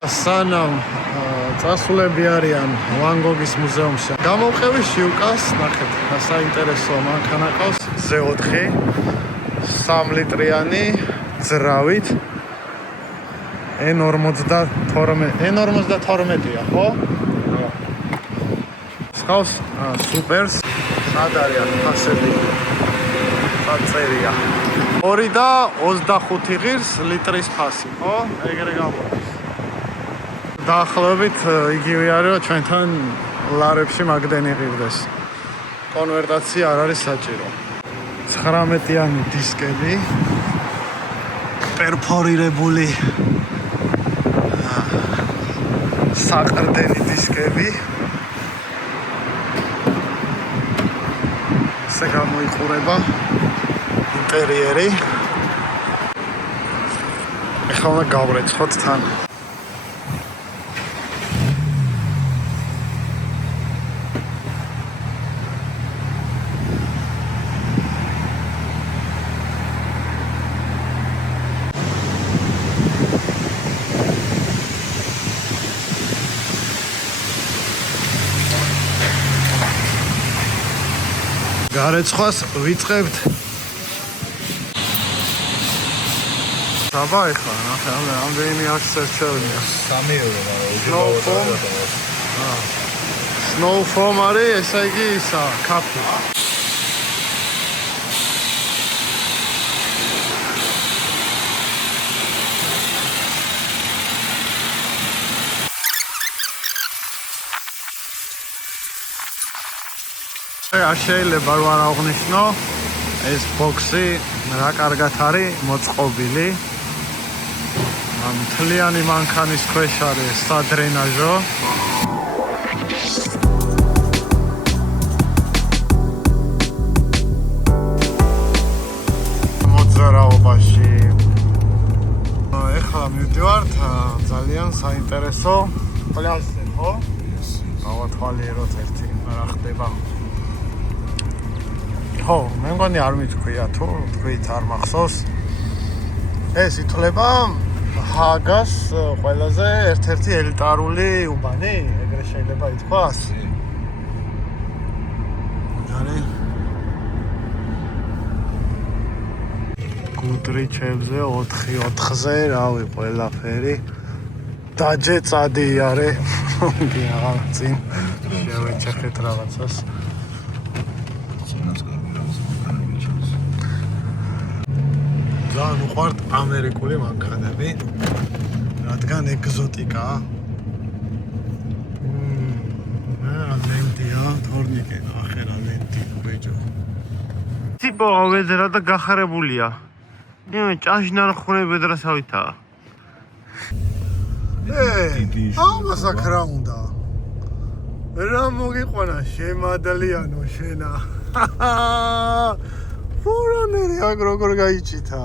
სანამ წასულები არიან ვან გოგის მუზეუმში. გამოვყევი შიუკას, ნახეთ, საინტერესო მანქანა ყავს, Z4, 3 ლიტრიანი ძრავით. N52-ია, ხო? სკავს სუპერს, სად არიან ფასები? წერია. 2.25 ღირს ლიტრის ფასი, ხო? ეგრე გამოდის. დაახლოებით იგივე არის, რომ ჩვენთან ლარებში მაგდენი ღირდეს. კონვერტაცია არ არის საჭირო. 19-იანი დისკები, პერფორირებული საყრდენი დისკები. ესე გამოიყურება ინტერიერი. ეხლა უნდა გავრეცხოთ თან. გარეცხვას ვიწყებთ. საბა ეხლა, ნახე, ამდენი აღსერჩევია. 3 ევრო, Snow foam არის, ესე იგი ისა, კაფე. შეიძლება რომ არ აღნიშნო, ეს ბოქსი რა კარგად არის მოწყობილი. მთლიანი მანქანის ქვეშ არის სადრენაჟო. მოძრაობაში. ეხლა მივდივართ ძალიან საინტერესო პლაჟზე, ხო? გავათვალიეროთ ერთი რა ხდება. ხო, მე მგონი არ მითქვია თუ თქვით არ მახსოვს. ეს ითვლება ჰაგას ყველაზე ერთ-ერთი ელიტარული უბანი, ეგრე შეიძლება ითქვას. არის გუდრიჩებზე 4-4-ზე, რავი, ყველაფერი. დაჯე წადი არის. აღარ წინ შევეჩეხეთ რაღაცას. ძალიან უყვართ ამერიკული მანქანები, რადგან ეგზოტიკაა. ლენტია, თორნიკე, ნახე რა ლენტი, ბეჯო. ტიპო ვედრა და გახარებულია. ჭაში ნარხუნე ვედრასავითაა. ამას აქ რა უნდა? რა მოგიყვანა შემადლიანო შენა. ფორონერი აქ როგორ გაიჭითა.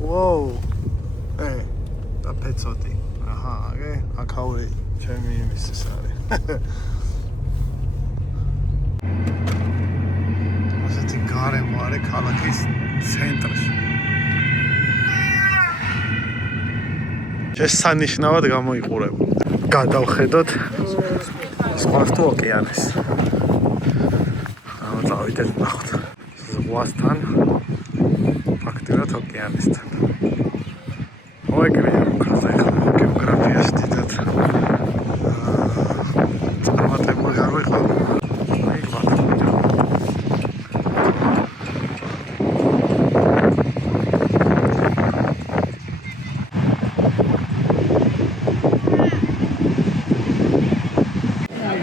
ვოუ. და პეცოტი. აჰა, აქაური ჩემი იმის ეს არის. ასეთი გარემო არის ქალაქის ცენტრში. შესანიშნავად გამოიყურება. გადავხედოთ ზღვას თუ ოკეანეს. წავიდეთ ნახოთ. ზღვასთან, ფაქტიურად ოკეანესთან. მოიგრია ხაზი გეოგრაფიას დიდად. წარმატებული არ ვიყავ.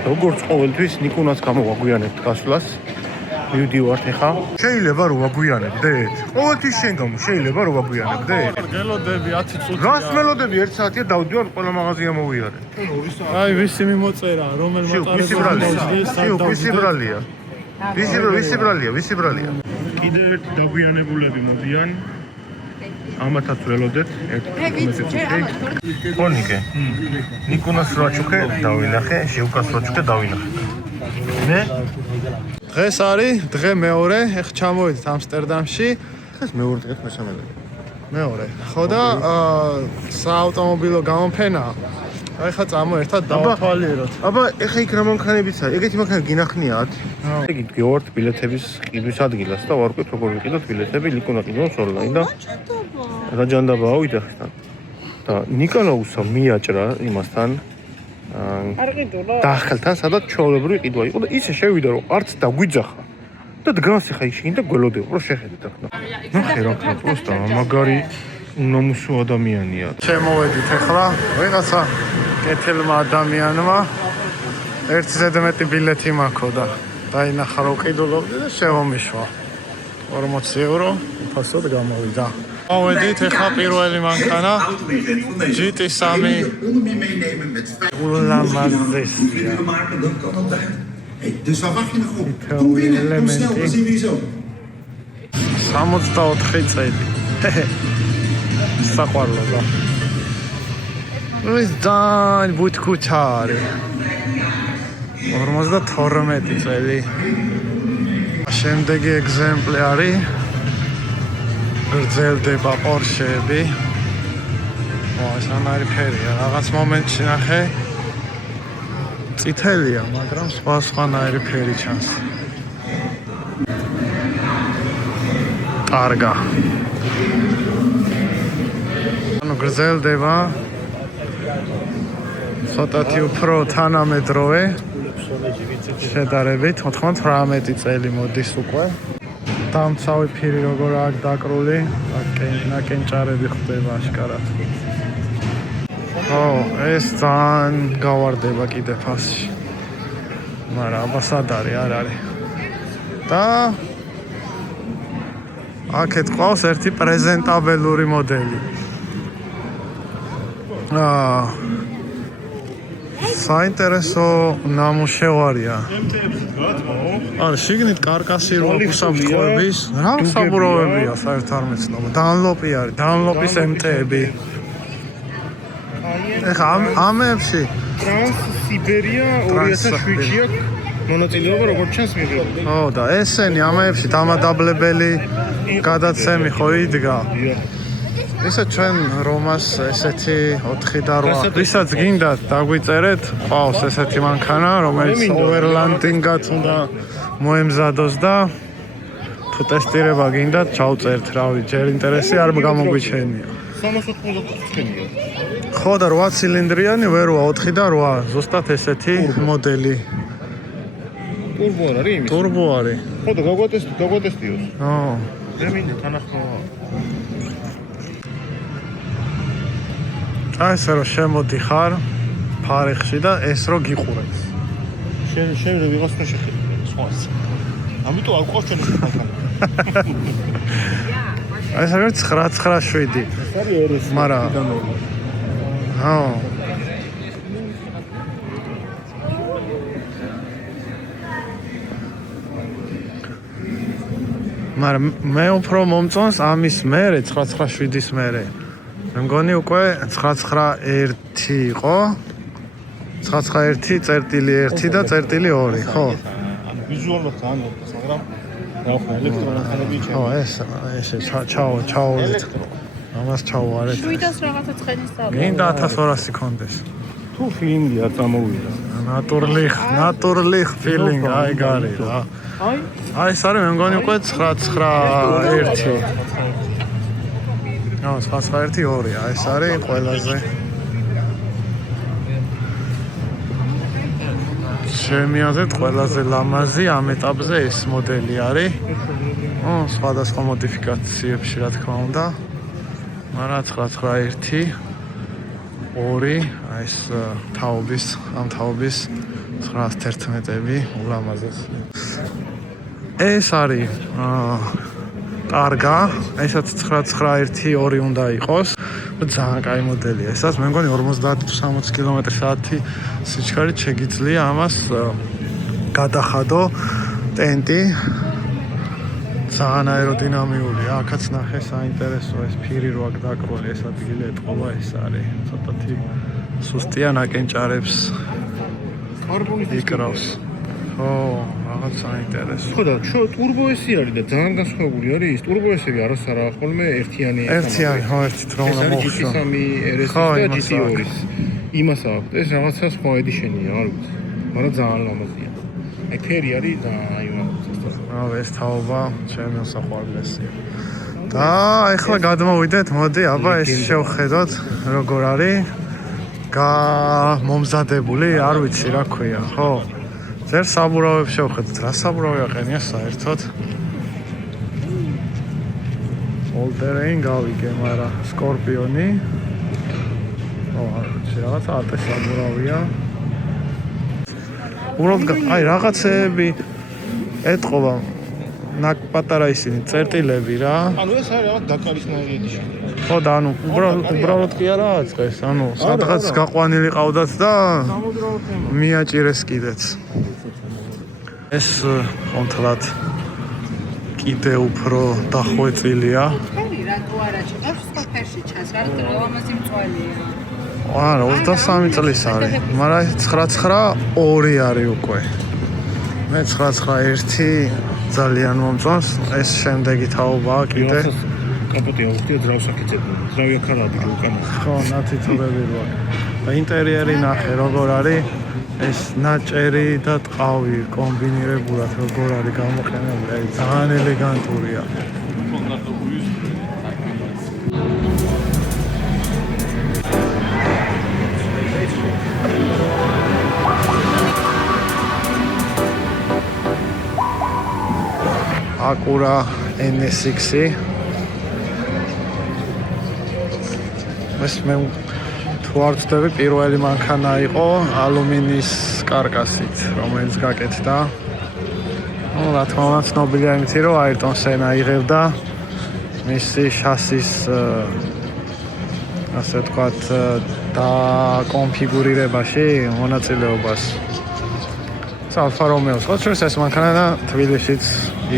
როგორც ყოველთვის ნიკუნას გამოვაგვიანებთ გასვლას. მივდივართ ახლა. შეიძლება რომ ვაგვიანებდეთ? ყოველთვის შენ გამო შეიძლება რომ ვაგვიანებდეთ? მელოდები 10 წუთია. რას მელოდები 1 საათია დავდივარ ყველა მაღაზია მოვიარე. აი ვისი მიმოწერა, რომელ მოტარებია? ვისი ბრალია? კიდევ ერთი დაგვიანებულები მოდიან. ამათაც ველოდეთ 1 წუთი. კონიკე. ნიკუნას რაჩუქე დავინახე, შევკას რაჩუქე დავინახე. მე დღეს არის დღე მეორე, ეხ ჩამოვიდეთ ამსტერდამში. დღეს მეორე დღე მესამე დღე. მეორე. ხო და საავტომობილო გამოფენა. აი ხა წამოერთად დავთვალიეროთ. აბა ეხა იქ რა მანქანებიც არის? ეგეთი მანქანა გინახნიათ? იგი გიორთ ბილეთების ყიდვის ადგილას და ვარკვით როგორ ვიყიდოთ ბილეთები ლიკუნა ყიდვას ონლაინ და რა ჯანდაბაა ვიდახთან. და ნიკოლაუსა მიაჭრა იმასთან არ ყიდულა. დახელთან სადაც ჩვეულებრივი ყიდვა იყო და ისე შევიდა რომ არც დაგვიძახა. და დგას ახლა ისინი და გველოდება რომ შეხედეთ აქ. ნახე რა ქნა პროსტა მაგარი ნომუსო ადამიანია. შემოვედით ახლა ვიღაცა კეთილმა ადამიანმა ერთი ზედმეტი ბილეთი მაქვს და დაინახა რომ ყიდულობდი და შემომიშვა 40 евро უფასოდ გამოვიდა. მოვედით ახლა პირველი მანქანა GT3 ულამაზესია. Dus waar wacht je nog op? Kom binnen, kom snel, dan zien we je zo. 64 წელი. საყვარლობა. ის ძალიან ბუთქუჩა არის. 52 წელი. შემდეგი ეგზემპლარი გრძელდება პორშეები. ეს ანარი ფერია, რაღაც მომენტში ნახე. წითელია, მაგრამ სხვანაირი ფერი ჩანს. კარგა. ანუ გრძელდება ცოტათი უფრო თანამედროვე შედარებით 98 წელი მოდის უკვე. დამცავი ფირი როგორ აქვს დაკრული, ნაკენჭარები ხდება აშკარად. ეს ძალიან გავარდება კიდე ფასში. მაგრამ აბასადარი არ არის. და აქეთ ყავს ერთი პრეზენტაბელური მოდელი. საინტერესო ნამუშევარია. არა, შიგნით კარკასი რო უსაფრთხოების, რა საბურავებია საერთოდ არ მეცნობა. დანლოპი არის, დანლოპის MT-ები. ეხა ამებში ტრანსსიბერია 2007-ში აქვს მონაწილეობა როგორც ჩანს მიღებული. ო და ესენი ამებში დამადაბლებელი გადაცემი ხო იდგა. ისა ჩვენ რომას ესეთი 4 და 8. ვისაც გინდათ დაგვიწერეთ, ყავს ესეთი მანქანა, რომელიც ოვერლანდინგად უნდა მოემზადოს და თუ ტესტირება გინდათ, ჩავწერთ, რავი, ჯერ ინტერესი არ გამოგვიჩენია. 385 წელია. ხო და 8 ცილინდრიანი ვეროა 4 და 8, ზუსტად ესეთი მოდელი. ტურბო არ არის იმის? ტურბო არის. ხო და გაგვატესტიოს. მე მინდა თანახმობა. აი ესე რომ შემოდიხარ ფარეხში და ეს რო გიყურებს. შეიძლება ვიღას და შეხედე სხვას. ამიტომ არ ყავს ჩვენ ეს მანქანა. აი ეს არის 997. ეს არის RS. მაგრამ მაგრამ მე უფრო მომწონს ამის მერე 997-ის მერე. მე მგონი უკვე 991 იყო. 991 წერტილი 1 და წერტილი 2, ხო? ვიზუალურად განვიხილეთ, მაგრამ რა ვქნა ელექტრომანქანები ჩემ. ხო, ესე ჩაოვარეთ. ამას ჩაოვარეთ. 700 რაღაცა ცხენის და. გინდა 1200 კონდეს. თუ ფილინგი არ წამოვიდა. ნატურლიხ ფილინგ, აი გარი რა. აი ეს არის მე მგონი უკვე 991. 991 2, ეს არის ყველაზე ჩემი აზრით ყველაზე ლამაზი ამ ეტაპზე ეს მოდელი არის. სხვადასხვა მოდიფიკაციებში რა თქმა უნდა. მაგრამ 991 2, აი ეს ამ თაობის 911-ები ულამაზეს. ეს არის კარგა, ესაც 991 უნდა იყოს. ძალიან კაი მოდელია. ესაც მე მგონი 50-60 კმ/სთ სიჩქარით შეგიძლია ამას გადახადო ტენტი. ძალიან აეროდინამიულია. აქაც ნახე საინტერესო ეს ფირი რო აქ დაკრული, ეს ადგილი ეთყობა, ეს არის ცოტათი სუსტია ნაკენჭარებს. კარბონის იკრავს. ხო, რაღაც საინტერესო. ხო და ტურბო ესი არის და ძალიან განსხვავებული არის. ტურბო ესები არას არა, ხოლმე ერთიანი. ერთიანი, ხო, ერთით რომ უნდა მოხსნა. GT3 RS და GT2. იმას აქვს. ეს რაღაცა სხვა ედიშენია, არ ვიცი. მაგრამ ძალიან ლამაზია. აი ფერი არის და აი ეს თაობა ჩემი საყვარლესია. და ეხლა გადმოვიდეთ, მოდი, აბა ეს შევხედოთ როგორ არის მომზადებული, არ ვიცი რა ქვია, ხო? ძერ საბურავებს შევხედოთ, რა საბურავი აყენია საერთოდ? All-terrain გავიგე, მაგრამ სკორპიონი. ო, არ ვიცი, რაღაცა ატე საბურავია. უბრალოდ აი რაღაცეები ეთყობა პატარა ისინი წერტილები რა. ანუ ეს არის რაღაც დაკარისნაირი ედიშენი. ხო და ანუ უბრალოდ კი არა აწყეს, ანუ სადღაც გაყვანილი ყავდათ და მიაჭირეს კიდეც. ეს კონტრაქტ კიდე უფრო დახვეწილია. ფერი რატო არა ჩავს სკოფერში ჩანს, რა ლამაზი მწვალია. არა, 23 წლის არის, მაგრამ 99-2 არის უკვე. მე 99-1 ძალიან მომწონს, ეს შემდეგი თაობაა კიდე. კაპოტი აუხდია ძრავსაკეთებდა. ძრავი აქ არ ადგილი უკანა. ხო, ნათითობები როა. და ინტერიერი ნახე, როგორ არის ეს ნაჭერი და ტყავი კომბინირებულად როგორ არის გამოყენებული, აი ძალიან ელეგანტურია. Acura NSX-ი. ეს მე თუ არ ვწდები პირველი მანქანა იყო ალუმინის კარკასით, რომელიც გაკეთდა. ნუ რა თქმა უნდა ცნობილია იმით, რომ აირტონ სენა იღებდა მისი შასის ასე ვთქვათ და კონფიგურირებაში მონაწილეობას. Alfa Romeo-ს. ხო, შეიძლება ეს მანქანა თბილისშიც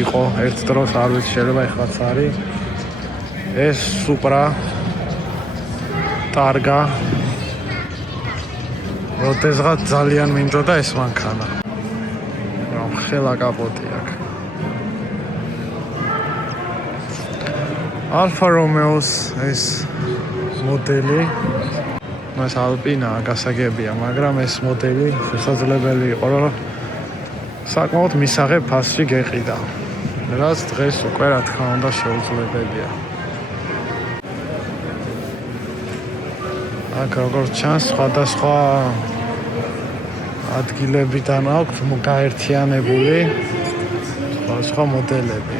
იყო ერთ დროს, არ ვიცი, შეიძლება ეხლაც არის. ეს Supra Targa. როდესღაც ძალიან მინდოდა ეს მანქანა. ხელა კაპოტი აქვს. Alfa Romeo-ს ეს მოდელი მას ალპინაა გასაგებია, მაგრამ ეს მოდელი შესაძლებელი იყო, რომ საკმაოდ მისაღებ ფასში გეყიდა. რაც დღეს უკვე რა თქმა უნდა შეუძლებელია. აქ როგორც ჩანს, სხვადასხვა ადგილებიდან აქვს გაერთიანებული სხვა მოდელები.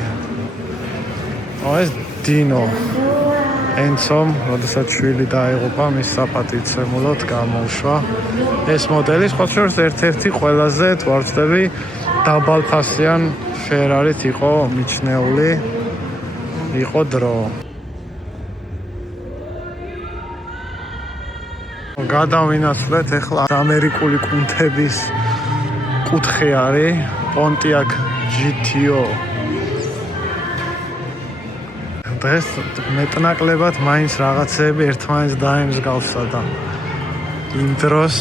ეს დინო ენცომ, როდესაც შვილი დაიღუპა, მის საპატიცემულოდ გამოუშვა ეს მოდელი, სხვა შორის ერთ-ერთი ყველაზე ვარცდები დაბალფასიან Ferrari-თ იყო მიჩნეული, იყო დრო. გადავინაცვლეთ ახლა ამერიკული კუნთების კუთხე არის Pontiac GTO. დღეს მეტნაკლებად მაინც რაღაცეები ერთმანეთს დაემსგავსა და იმ დროს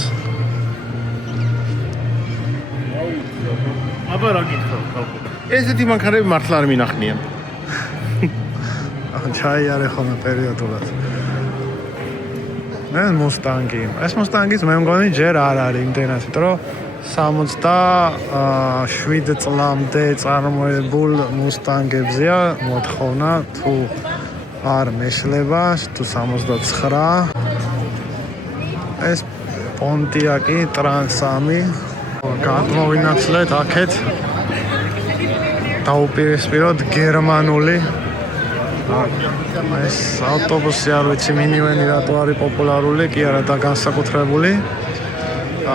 აბა რა გითხრა? ესეთი მანქანები მართლა არ მინახნიან. ჩაიარე ხოლმე პერიოდულად. მე Mustang-ი. ეს Mustang-ის მე მგონი ჯერ არ არის იმდენად, რომ 67 წლამდე წარმოებულ Mustang-ებზეა მოთხოვნა თუ არ მეშლება, თუ 69. ეს Pontiac-ი Trans-3 გადმოვინაცვლეთ აქეთ დაუპირისპიროთ გერმანული ეს ავტობუსი არ ვიცი მინივენი რატო არის პოპულარული, კი არა და განსაკუთრებული.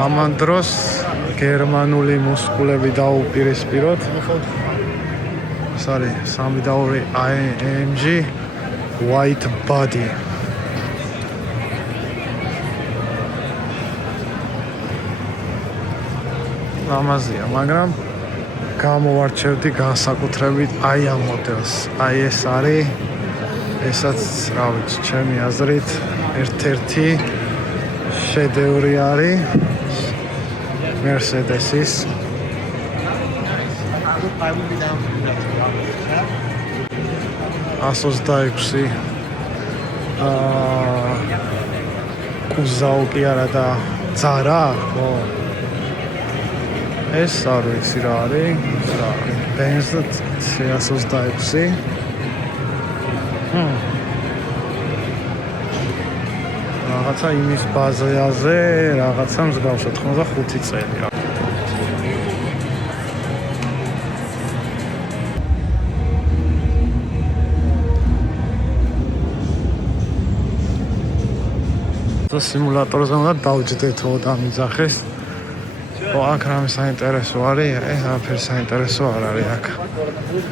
ამან დროს გერმანული მუსკულები დაუპირისპიროთ. ეს არის 3.2 AMG white body. ლამაზია, მაგრამ გამოვარჩევდი განსაკუთრებით აი ამ მოდელს. აი ეს არის, ესაც რა ვიცი, ჩემი აზრით ერთ-ერთი შედევრი არის Mercedes-ის. 126 კუზაო კი არა და ძარა ხო ეს არ ვიცი რა არის ბენზი 126 რაღაცა იმის ბაზაზე რაღაცა მსგავსად 95 წელი რა სიმულატორზე უნდა დავჯდეთ დამიძახეს. აქ რამე საინტერესო არის, არაფერი საინტერესო არ არის აქ.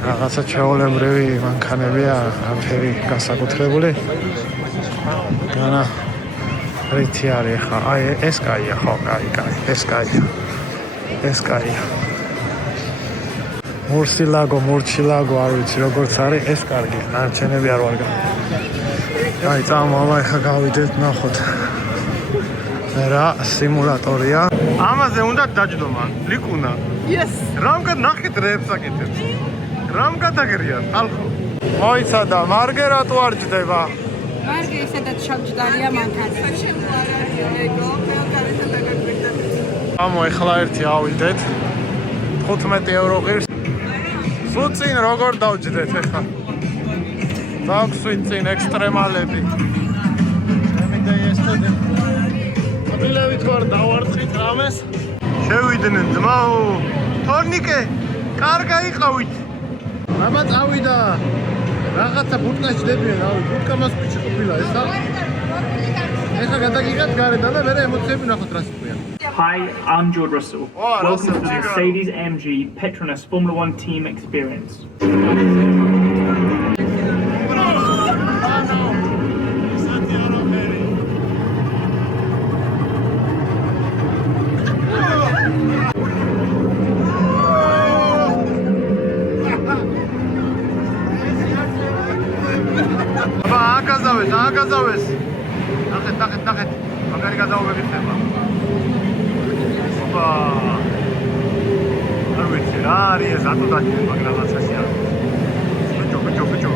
რაღაცა ჩვეულებრივი მანქანებია, არაფერი განსაკუთრებული. განა რითი არის ხა? აი ეს კაია ხო, კაი, ეს კაია. ეს კაია. მორჩილაგო არ ვიცი როგორც არის, ეს კარგი. ნარჩენები არ ვარ გა. აი წამოვა ხა გავიდეთ ნახოთ. რა სიმულატორია. ამაზე უნდა დაჯდომა. ლიკუნა. Yes. რამგან ნახეთ რეებს აკეთებს. რამ გადაგერიან? ალხო. მოიცადა, მარგე რატო არ ჯდება? მარგე ისედაც შავჯდარია მანქანა. ამო ეხლა ერთი ავიდეთ. 15 евро ღირს. სულ წინ როგორ დავჯდეთ ეხლა? დაგვსვით წინ ექსტრემალები. მემიდე ესტოდე. აბილევით ვარ დავარწყით რამეს. შევიდნენ ძმაო. თორნიკე, კარგა იყავით. აბა წავიდა. რაღაცა ბუტკაში ჯდებიან, რავი, ბუტკა მასპიჩი ყოფილა ესა. ეხლა გადაგიღეთ გარედან და მერე ემოციები ნახოთ რას იყვიან. Hi, I'm George Russell. Welcome to the Mercedes AMG Petronas Formula 1 team experience. აკაზავეს. ნახეთ. მაგარი გადაობები ხდება. ოპა. არ ვიცი რა არის ეს ატოდაჭი მაგრამ ასაშია. ბიჭო.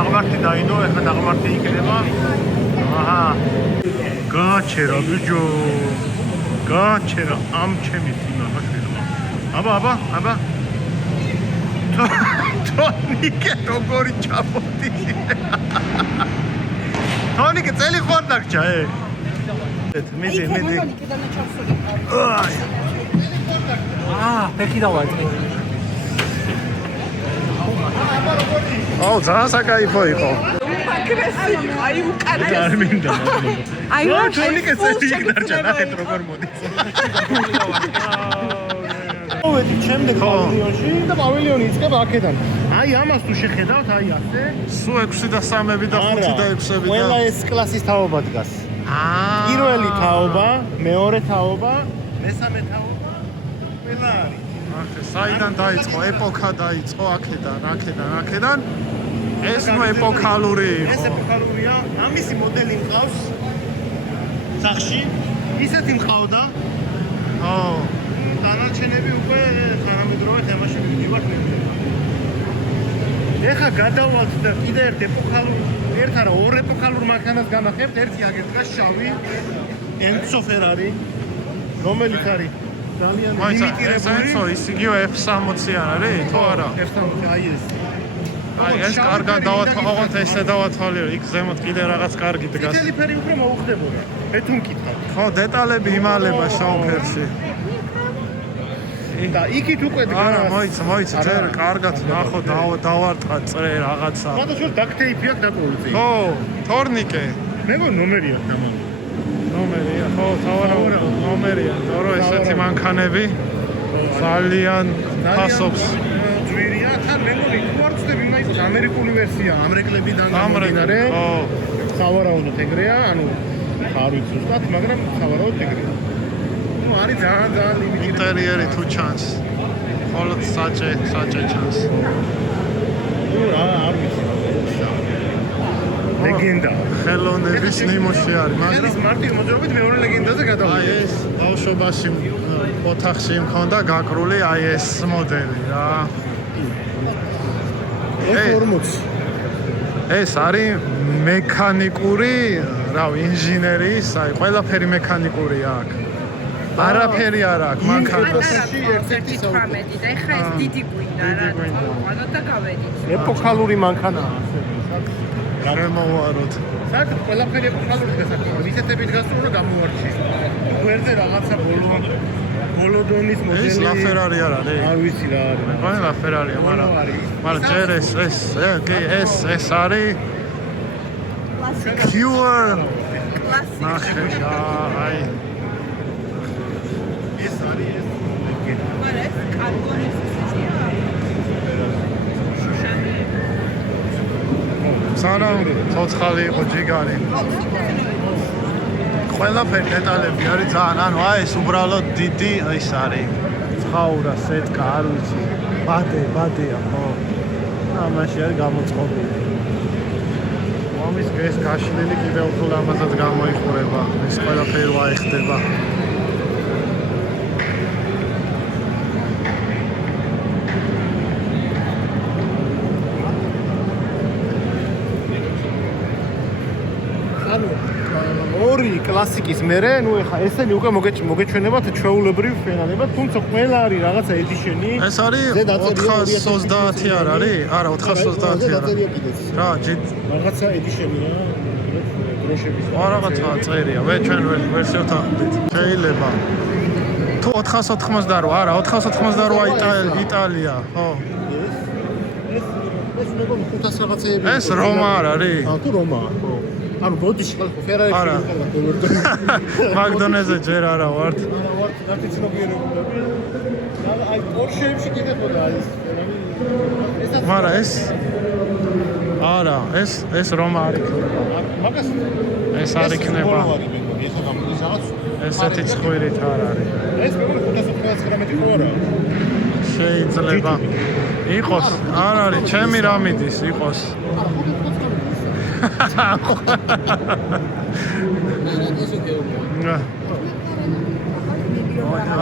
აღმართი დაიდო, ეხლა აღმართი იქნება. აჰა. გაჩერა ბიჭო. გაჩერა ამ ჩემი ძიმა ხაშვილმა. აბა. თონიკე როგორი ჩაფოთი. თონიკე წელი ხوار დაგჭა მიდი. Peki davati. ძალიან საკაიფო იყო. აი უკანა. არ მინდა. აი თონიკე წელი იქ დარჩა, ნახეთ როგორ მოდის. მოვედი შემდეგ პავილიონში და პავილიონი იწყება აქედან. აი ამას თუ შეხედავთ, აი ასე. სულ 6 და 3-ები და 5 და 6-ები და ყველა ეს კლასის თაობა დგას. პირველი თაობა, მეორე თაობა, მესამე თაობა, ყველა არის. ახლა საიდან დაიწყო? ეპოქა დაიწყო აქედან. ეს ნუ ეპოქალური იყო. ეს ეპოქალურია. ამისი მოდელი მყავს. სახში ისეთი მყავდა. დანარჩენები უკვე თანამედროვე თემაში მივიდივართ მე. ეხლა გადავალთ და კიდე ერთ არა ორ ეპოქალურ მანქანას განახებთ. ერთი აგერ დგას შავი ენცო ფერარი, რომელიც არის ძალიან ლიმინირებული. ის იგივე F60 არ არის? თუ არა? F60 აი ეს. აი ეს კარგად დავათვალოთ, ესე დავათვალიო. იქ ზემოთ კიდე რაღაც კარგი დგას. წითელი ფერი უფრო მოუხდებოდა. მე თუ მკითხავ. ხო, დეტალები იმალება შავფერში. და იქით უკვე დგას. მოიცა, ჯერ კარგად ნახო, დავარტყა წრე რაღაცა. მოდაშორ დაქტეიფი აქვს დაკოვლილი. ხო, თორნიკე. მე მგონი ნომერია თამამ. ნომერია, ხო, თავარაუდო ნომერია. თორო ესეთი მანქანები ძალიან ფასობს. ძვირია, თან მე მგონი უარწდები უნდა იყოს ამერიკული ვერსია, ამერიკლებიდან გამომდინარე. ხო. თავარაუდოდ ეგრეა, ანუ არ ვიცი ზუსტად, მაგრამ თავარაუდოდ ეგრეა. არის ძალიან ლიმინირებული. ინტერიერი თუ ჩანს. მხოლოდ საჭე ჩანს. რა არ ვიცი. ლეგენდა. ხელოვნების ნიმუში არის, მაგრამ ეს მარტივ მოძრაობით მეორე ლეგენდაზე აი გადავიდა. ეს ბავშვობაში ოთახში მქონდა გაკრული აი ეს მოდელი რა. F40. ეს არის მექანიკური, რავი, ინჟინერიის, აი ყველაფერი მექანიკური აქვს. არაფერი არ აქვს მანქანას. ერთ-ერთი 18 და ეხლა ეს დიდი გვინდა რა. ანუ და გავედით. ეპოქალური მანქანაა. შემოვაროთ. საერთოდ ყველაფერი ეპოქალური გასაკეთებია. ისეთებით გასწრო რომ გამოვარჩიე. გვერდზე რაღაცა ბოლო დონის მოდელი. ეს ლაფერარი არ არის? არ ვიცი რა არის. მეგონი ლაფერარია, მაგრამ ჯერ ეს არის pure ნახე და აი ეს არის ეს. მაგრამ ეს კარბონის ისეთია. სანამ ცოცხალი იყო ჯიგარი. ყველაფერი დეტალები არის ძალიან, ანუ აი ეს უბრალოდ დიდი ის არის. ცხაურა, სეტკა, არ ვიცი. ბადეა, ხო. ამაში არის გამოწყობილი. ამის ეს გაშლილი კიდევ უფრო ლამაზად გამოიყურება. ეს ყველაფერი ვაიხდება. ორი კლასიკის მერე, ნუ ეხა ესენი უკვე მოგეჩვენებათ ჩვეულებრივ ფენალებად, თუმცა ყველა არის რაღაცა ედიშენი. ეს არის 430 არ არის? არა, 430 არა. რა, რაღაცა ედიშენი რა. დროშების. რაღაცა წერია, ჩვენ ვერსიოთ აღვდით. შეიძლება. თუ 488, არა, 488 იტალია, ხო. ეს მეგონი 500 რაღაცეები. ეს რომა არ არის? თუ რომაა, ხო. ანუ ბოდიში ხალხო ფერაერი შეიძლება გოვერდო. მაგდონეზე ჯერ არა ვართ. არა ვართ, ნახე ცნობიერებულები. აი პორშეებში კიდე ხოდა არის ფერაერი. მაგრამ ეს არა, ეს რომა არ იქნება. მაგას ეს არ იქნება. ეხლა გამოდის რაღაც. ესეთი ცხვირით არ არის. ეს მეგონი 599 ხო არა? შეიძლება იყოს, არ არის, ჩემი რამიდის იყოს.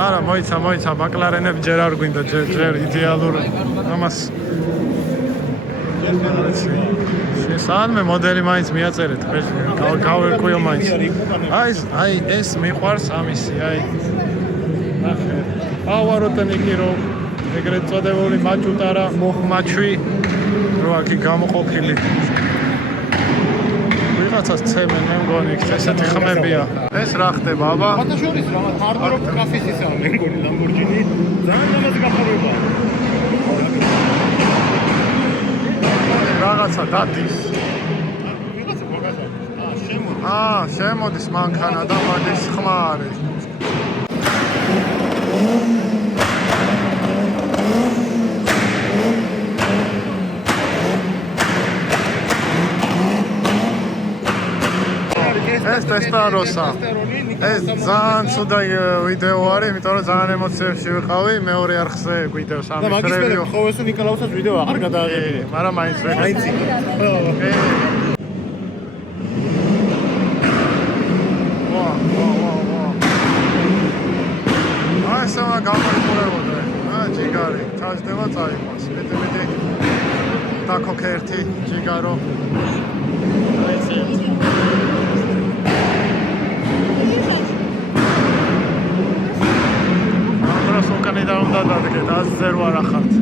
არა, მოიცა, მაკლარენები ჯერ არ გვინდა, ჯერ იდეალურ ამას. სანმე მოდელი მაინც მიაწერეთ, გავერკვიო მაინც. აი ეს მიყვარს ამისი, აი. ნახე. ავაროტენიკი რო ეგრეთ წოდებული მაჭუტარა მოხმაჩვი რო აქი გამოყოფილი. ვიღაცას ცემენ, მე მგონი, ესეთი ხმებია. ეს რა ხდება, აბა? ფოტოშორის რა, ჰარდროკ კაფის ისაა, მე მგონი ლამბორჯინი. ძალიან ლამაზი გაფორმებაა. რაღაცა დადის. ვიღაცა მოგაზარდა. შემოდის მანქანა და მაგის ხმა არის. ეს ტესტაროსა. ეს ძალიან ცუდა ვიდეო არის, იმიტომ რომ ძალიან ემოციებში ვიყავი, მეორე არხზე გვიდევს ამის და მაგის მერე რევიუ. ხოვესო ნიკოლაუსას ვიდეო აღარ გადააღებია. მაგრამ მაინც ვეღარ. მაინც. აი ესაა გამოიყურებოდა. ჯიგარი, ჩაჯდება წაიყვანს. მეტი დაქოქე ერთი ჯიგარო. უკანიდან უნდა დადგეთ, აზზე რო არ ახართ.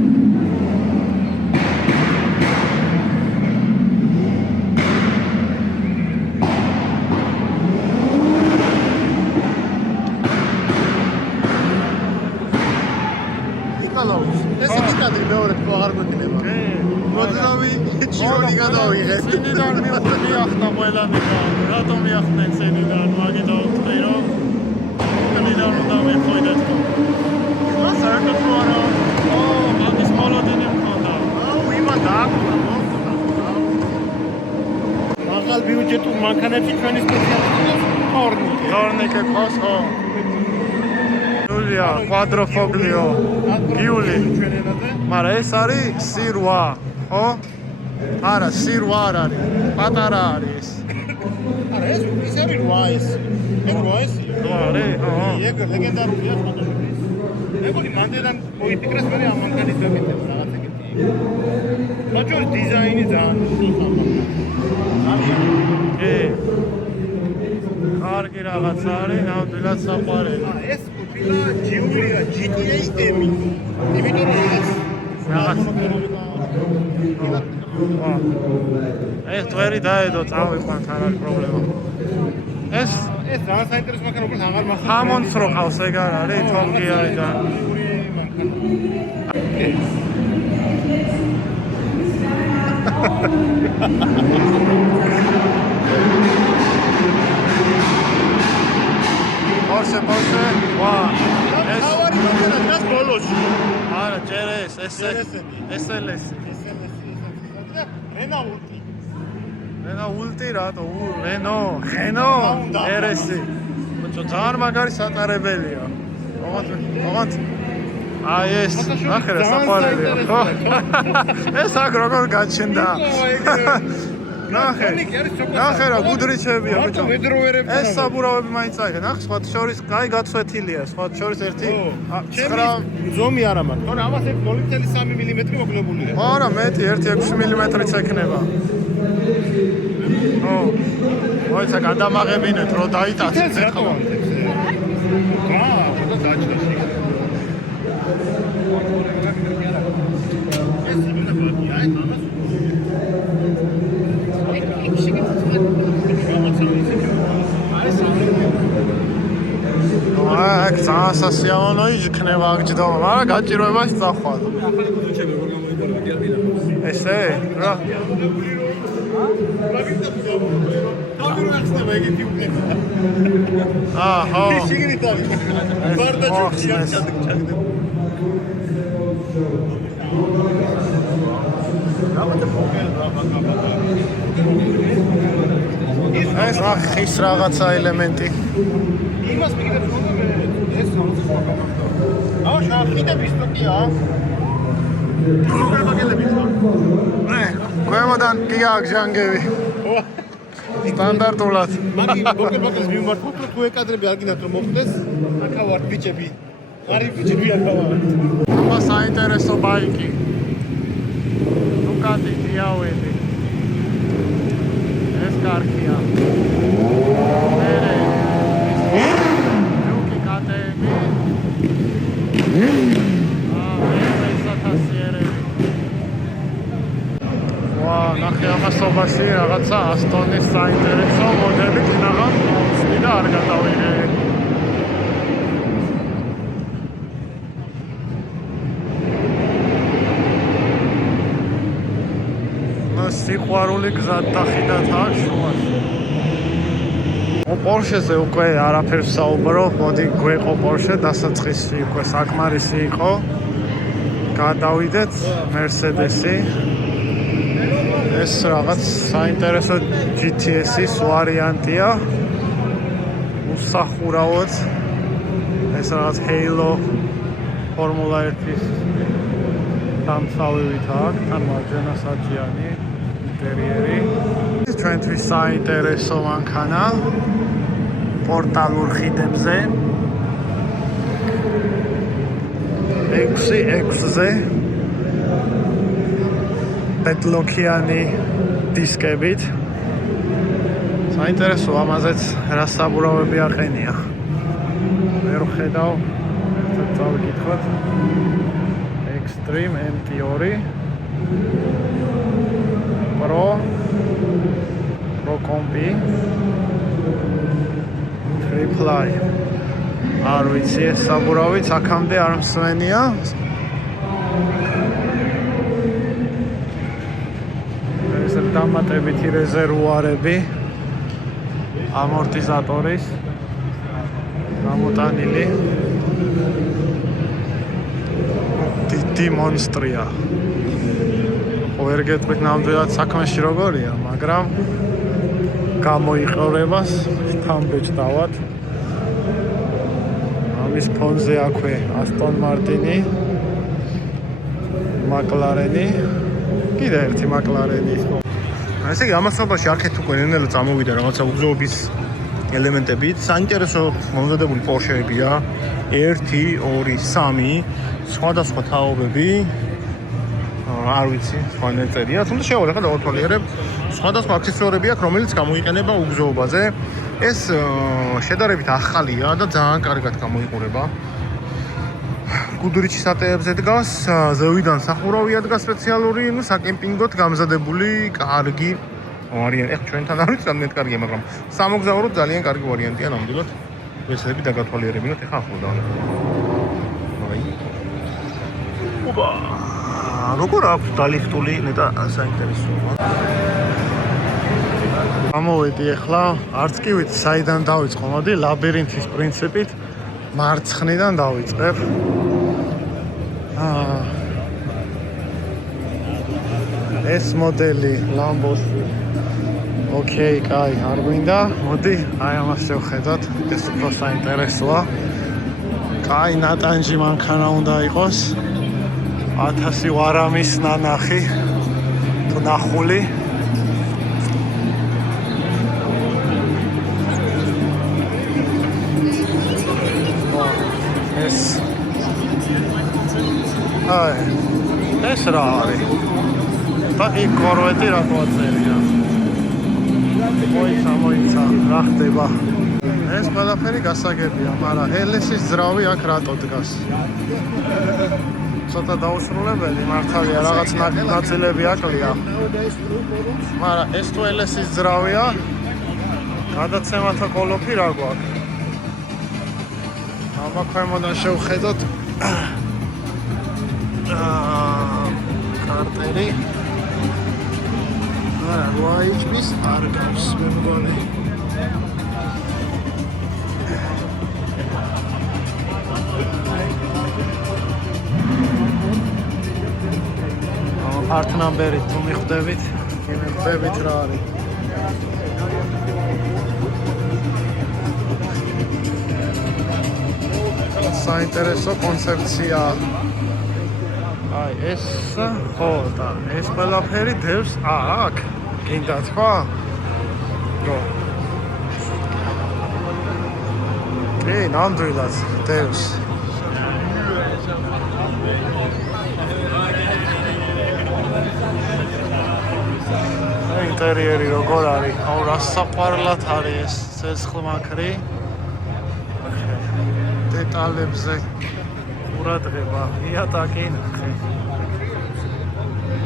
ესეთი კადრი მეორე თქო აღარ გვექნება. მოძრავი ჩირონი გადავიღე. წინიდან მიახტა ყველანი და რატომ მიახტნენ წინიდან? მაგითო ვთქვი რომ წინიდან უნდა მიხვიდეთ. საერთოდ არა. მაგის მოლოდინი მქონდა. იმან დააკვლა მოხდა. მაღალ ბიუჯეტურ მანქანებში ჩვენი სპეციალისტია თორნიკე ყავს ხო? იულია, კვადროფოგლიო. გიული. მაგრამ ეს არის C8, ხო? არა, C8 არ არის. პატარა არის ეს. არა ეს ის არის 8 ეს. ეგ 8 ეს. არი? ეგ ლეგენდარულია ფოტოშოპი. მეგონი მანდელან მოიფიქრეს მე ამ მანქანის დაკეთებას რაღაც ეგეთი. მაჯორი დიზაინი ძალიან კი. კარგი რაღაც არის, ნამდვილად საყვარელი. ეს ყოფილა ჯიულია GTA M. იმიტომ რომ ეს tveri დაედო წავიყვანთ, არ არის პრობლემა. ეს ძალიან საინტერესო მანქანა, უბრალოდ აღარ მახსოვს. ჰამონს რო ყავს ეგ არ არის, თორგი არის და Porsche, ვა, ეს თავარი მანქანა დგას ბოლოში. არა, ჭერეს, SLS. Renault რატო? Renault RS. ბიჭო, ძალიან მაგარი სატარებელია. ოღონდ აი ეს, ნახე რა საყვარელია. ეს აქ როგორ გაჩნდა? ნახე რა გუდრიჩებია ბიჭო. ეს საბურავები მაინც აი, ნახე სხვა შორის კაი გაცვეთილია, სხვა შორის ერთი 9 ზომი არა მაქვს. თორე ამას 0.3 მმ მოკლებულია. არა, მეტი 1.6 მმ-იც ექნება. მოიცა გადამაღებინეთ, რომ დაიტაცეთ რატო ამბობთ? ხო, დაჭდა შიგ. ეს იმენა ბაკია, აი ამას აქ წასასიავნო იქნება აქ ჯდომა, მაგრამ გაჭიროებაში წახვალ. ესე რა? აჰა. შიგნით არის. ბარდა ჯუქია ჩაგდება. ეს ხის რაღაცა ელემენტი. იმას მიგდებს რომ ეს როცა ხდება. აუ შეხიდები სტოკია. როგორ მაგელები ხო? გვემოდან კი აქვს ჟანგები. სტანდარტულად. მაგი ბოკერბოკერს მიმართოთ თუ ეკადრები არ გინდათ რომ მოხდეს, აქა ვარ ბიჭები. არის ბიჭები აქა ვარ. აბა საინტერესო ბაიკი. Ducati Diawedi. ეს კარგია. მერე Ducati KTM. ვა, ნახე ამასობაში რაღაცა Aston-ის საინტერესო მოდელი წინაღამ მოვწდი და არ გადავიღე. სიყვარული გზად დახიდათ აქ შუაში. Porsche-ზე უკვე არაფერს საუბრო, მოდი გვეყო Porsche, დასაწყისი უკვე საკმარისი იყო. გადავიდეთ Mercedes-ი. ეს რაღაც საინტერესო GTS-ის ვარიანტია. უსახურავად. ეს რაღაც Halo Formula 1-ის დამცავივით აქ, თან მარჯვენა საჭიანი. ინტერიერი. ჩვენთვის საინტერესო მანქანა პორტალურ ხიდებზე 6-6-ზე პეტლოქიანი დისკებით. საინტერესო ამაზეც რა საბურავები აყენია. მე რო ხედავ, ერთად წავიკითხოთ. Extreme MT2 Pro Combi Reply არ ვიცი ეს საბურავიც აქამდე არ მსვენია. ეს დამატებითი რეზერვუარები ამორტიზატორის გამოტანილი დიდი მონსტრია. ვერ გეტყვით ნამდვილად საქმეში როგორია, მაგრამ გამოიყურებას თამბეჭდავად. ამის ფონზე აქვე Aston Martin-ი, McLaren-ი, კიდე ერთი McLaren-ი. ესე იგი ამასობაში აქეთ უკვე ნელ-ნელა წამოვიდა რაღაცა უგზოობის ელემენტებით. საინტერესო მომზადებული პორშეებია. 1, 2, 3 სხვადასხვა თაობები. არ ვიცი, სხვა ნაწერია, თუმცა შევალე ხა დავათვალიერებ. სხვადასხვა აქსესუარები აქვს, რომელიც გამოიყენება უგზოობაზე. ეს შედარებით ახალია და ძალიან კარგად გამოიყურება. გუდრიჩის ატეებზე დგას, ზევიდან სახურავია დგას სპეციალური, საკემპინგოდ გამზადებული კარგი ვარიანტი. ეხლა ჩვენთან არ ვიცი რამდენად კარგია, მაგრამ სამოგზაუროდ ძალიან კარგი ვარიანტია ნამდვილად. ესები დაგათვალიერებინოთ, ეხლა ახლო დავნა. აი. ოპა. როგორ აქვს დალიფტული ნეტა საინტერესოა. ამოვედი ახლა, არც კი ვიცი საიდან დავიწყო, მოდი ლაბირინთის პრინციპით მარცხნიდან დავიწყებ. ეს მოდელი ლამბოსი. ოკეი, კაი, არ გვინდა. მოდი, აი ამას შევხედოთ. ეს უფრო საინტერესოა. კაი, ნატანჯი მანქანა უნდა იყოს. 1000 ვარამის ნანახი თუ ნახული. ეს რა არის? და იქ კორვეტი რა გვაწერია? მოიცა, რა ხდება? ეს ყველაფერი გასაგებია, მაგრამ ელესის ძრავი აქ რატო დგას? ცოტა დაუსრულებელი მართალია, რაღაც ნაწილები აკლია. მაგრამ ეს თუ ელესის ძრავია, გადაცემათა კოლოფი რა გვაქვს? აბა ქვემოდან შევხედოთ. კარტერი. არა, 8-ის არ გავს, მე მგონი. part number-ი თუ მიხვდებით, მიხვდებით რა არის. საინტერესო კონცეფცია. აი ეს ხო და ეს ყველაფერი დევს აქ. გინდა თქვა? რო. ნამდვილად დევს. ინტერიერი როგორ არის? აუ რა საყვარლად არის ეს ცეცხლმაქრი. დეტალებზე ყურადღება, იატაკი ნახე.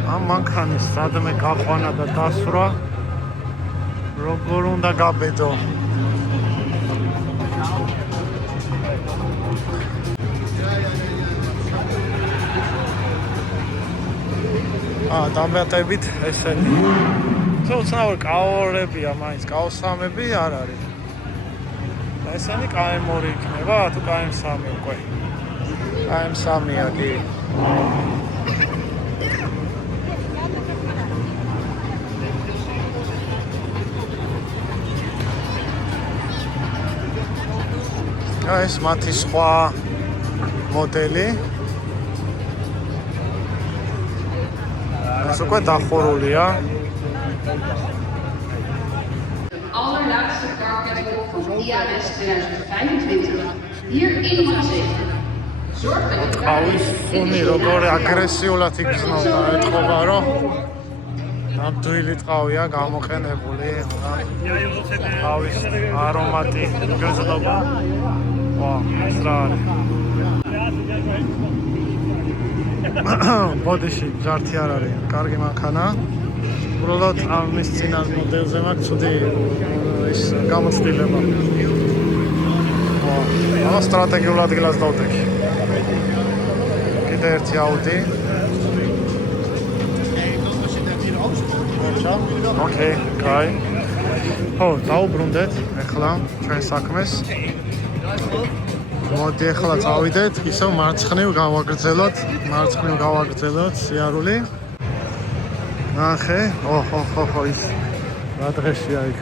ამ მანქანის სადმე გაყვანა და დასვრა როგორ უნდა გაბედო. დამატებით ესენი. უცნაური კაორებია, მაინც კაოსამები არ არის. ესენი KM2 იქნება, თუ KM3 უკვე. KM3-ია კი. ეს მათი სხვა მოდელი. ეს უკვე დახურულია. Allerlaatste carpetwolk van IAS 2025 hierin mag zitten. Zorg dat je აუისუნი როგორ აგრესიულად იგრძნობა ეთქობა რომ ნამდვილი ტყავია გამოყენებული აუის არომატი გრძნობა ვა ეს რა არის ბოდიში ჯართი არ არის კარგი მანქანა უბრალოდ ამის წინას მოდელზე მაქვს ცუდი ის გამოცდილება ვა სტრატეგიულ ადგილას დავდექი კიდე ერთი აუდი ოკეი, კაი. ხო, დაუბრუნდეთ ახლა ჩვენ საქმეს. მოდი ახლა წავიდეთ, ისევ მარცხნივ გავაგრძელოთ სიარული. ნახე, ხო, ის რა დღეშია იქ.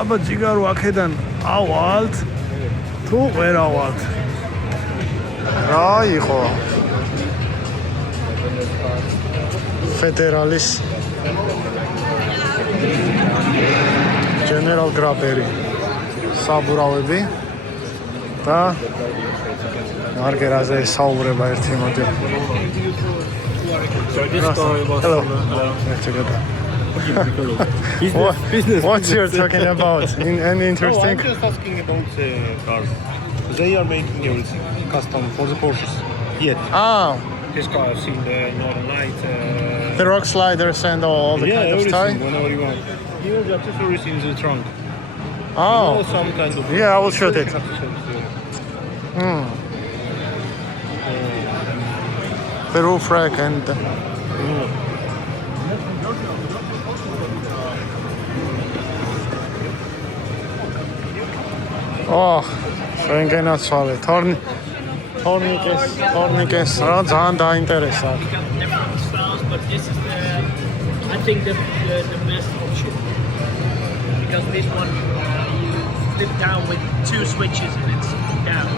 აბა ჯიგარო აქედან ავალთ თუ ვერ ავალთ. რა იყო? ფედერალის General Grabber საბურავები და მარგერაზე საუბრება ერთი მოდელი. So this story was Hello. business. What you're talking about? Any interesting? I'm just asking about cars. They are making everything custom for the Porsches. Yet. This car I've seen the Northern Light. The rock sliders and all the kind of everything, style. whenever you want. Here the accessories in the trunk. Oh, Some kind of. yeah, I will shoot it. The roof rack and. Oh, შენ გენაცვალე. თორნიკეს რა ძალიან დაინტერესა. But this is I think the best option because this one you flip down with 2 switches and it's down,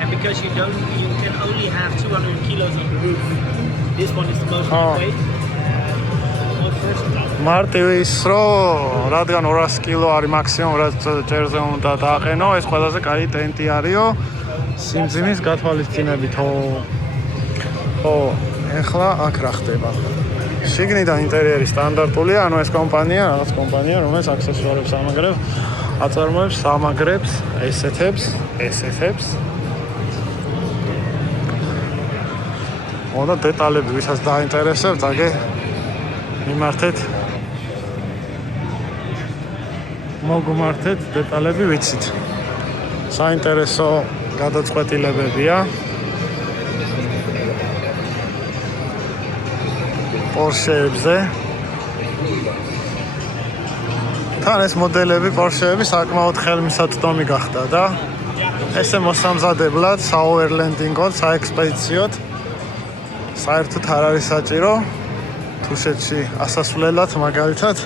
and because you can only have 200 kilos on the roof. This one is the most lightweight, most versatile. მარტივი ის რომ რადგან 200 კილო არის მაქსიმუმ რაც ჭერზე უნდა დააყენო, ეს ყველაზე კაი ტენტი არისო სიმძიმის გათვალისწინებითო. ხო, ეხლა აქ რა ხდება? შიგნიდან ინტერიერი სტანდარტულია, ანუ ეს კომპანია, რაღაც კომპანია, რომელიც აქსესუარებს აწარმოებს, სამაგრებს, ესეთებს. და დეტალები ვისაც დაინტერესებთ, აგე მიმართეთ. მოგმართეთ დეტალები ვიცით. საინტერესო გადაწყვეტილებებია. Porsche-ებზე. თან ეს მოდელები Porsche-ები საკმაოდ ხელმისაწვდომი გახდა და ესე მოსამზადებლად, საოვერლენდინგოდ, საექსპედიციოდ საერთოდ არ არის საჭირო თუშეთში ასასვლელად მაგალითად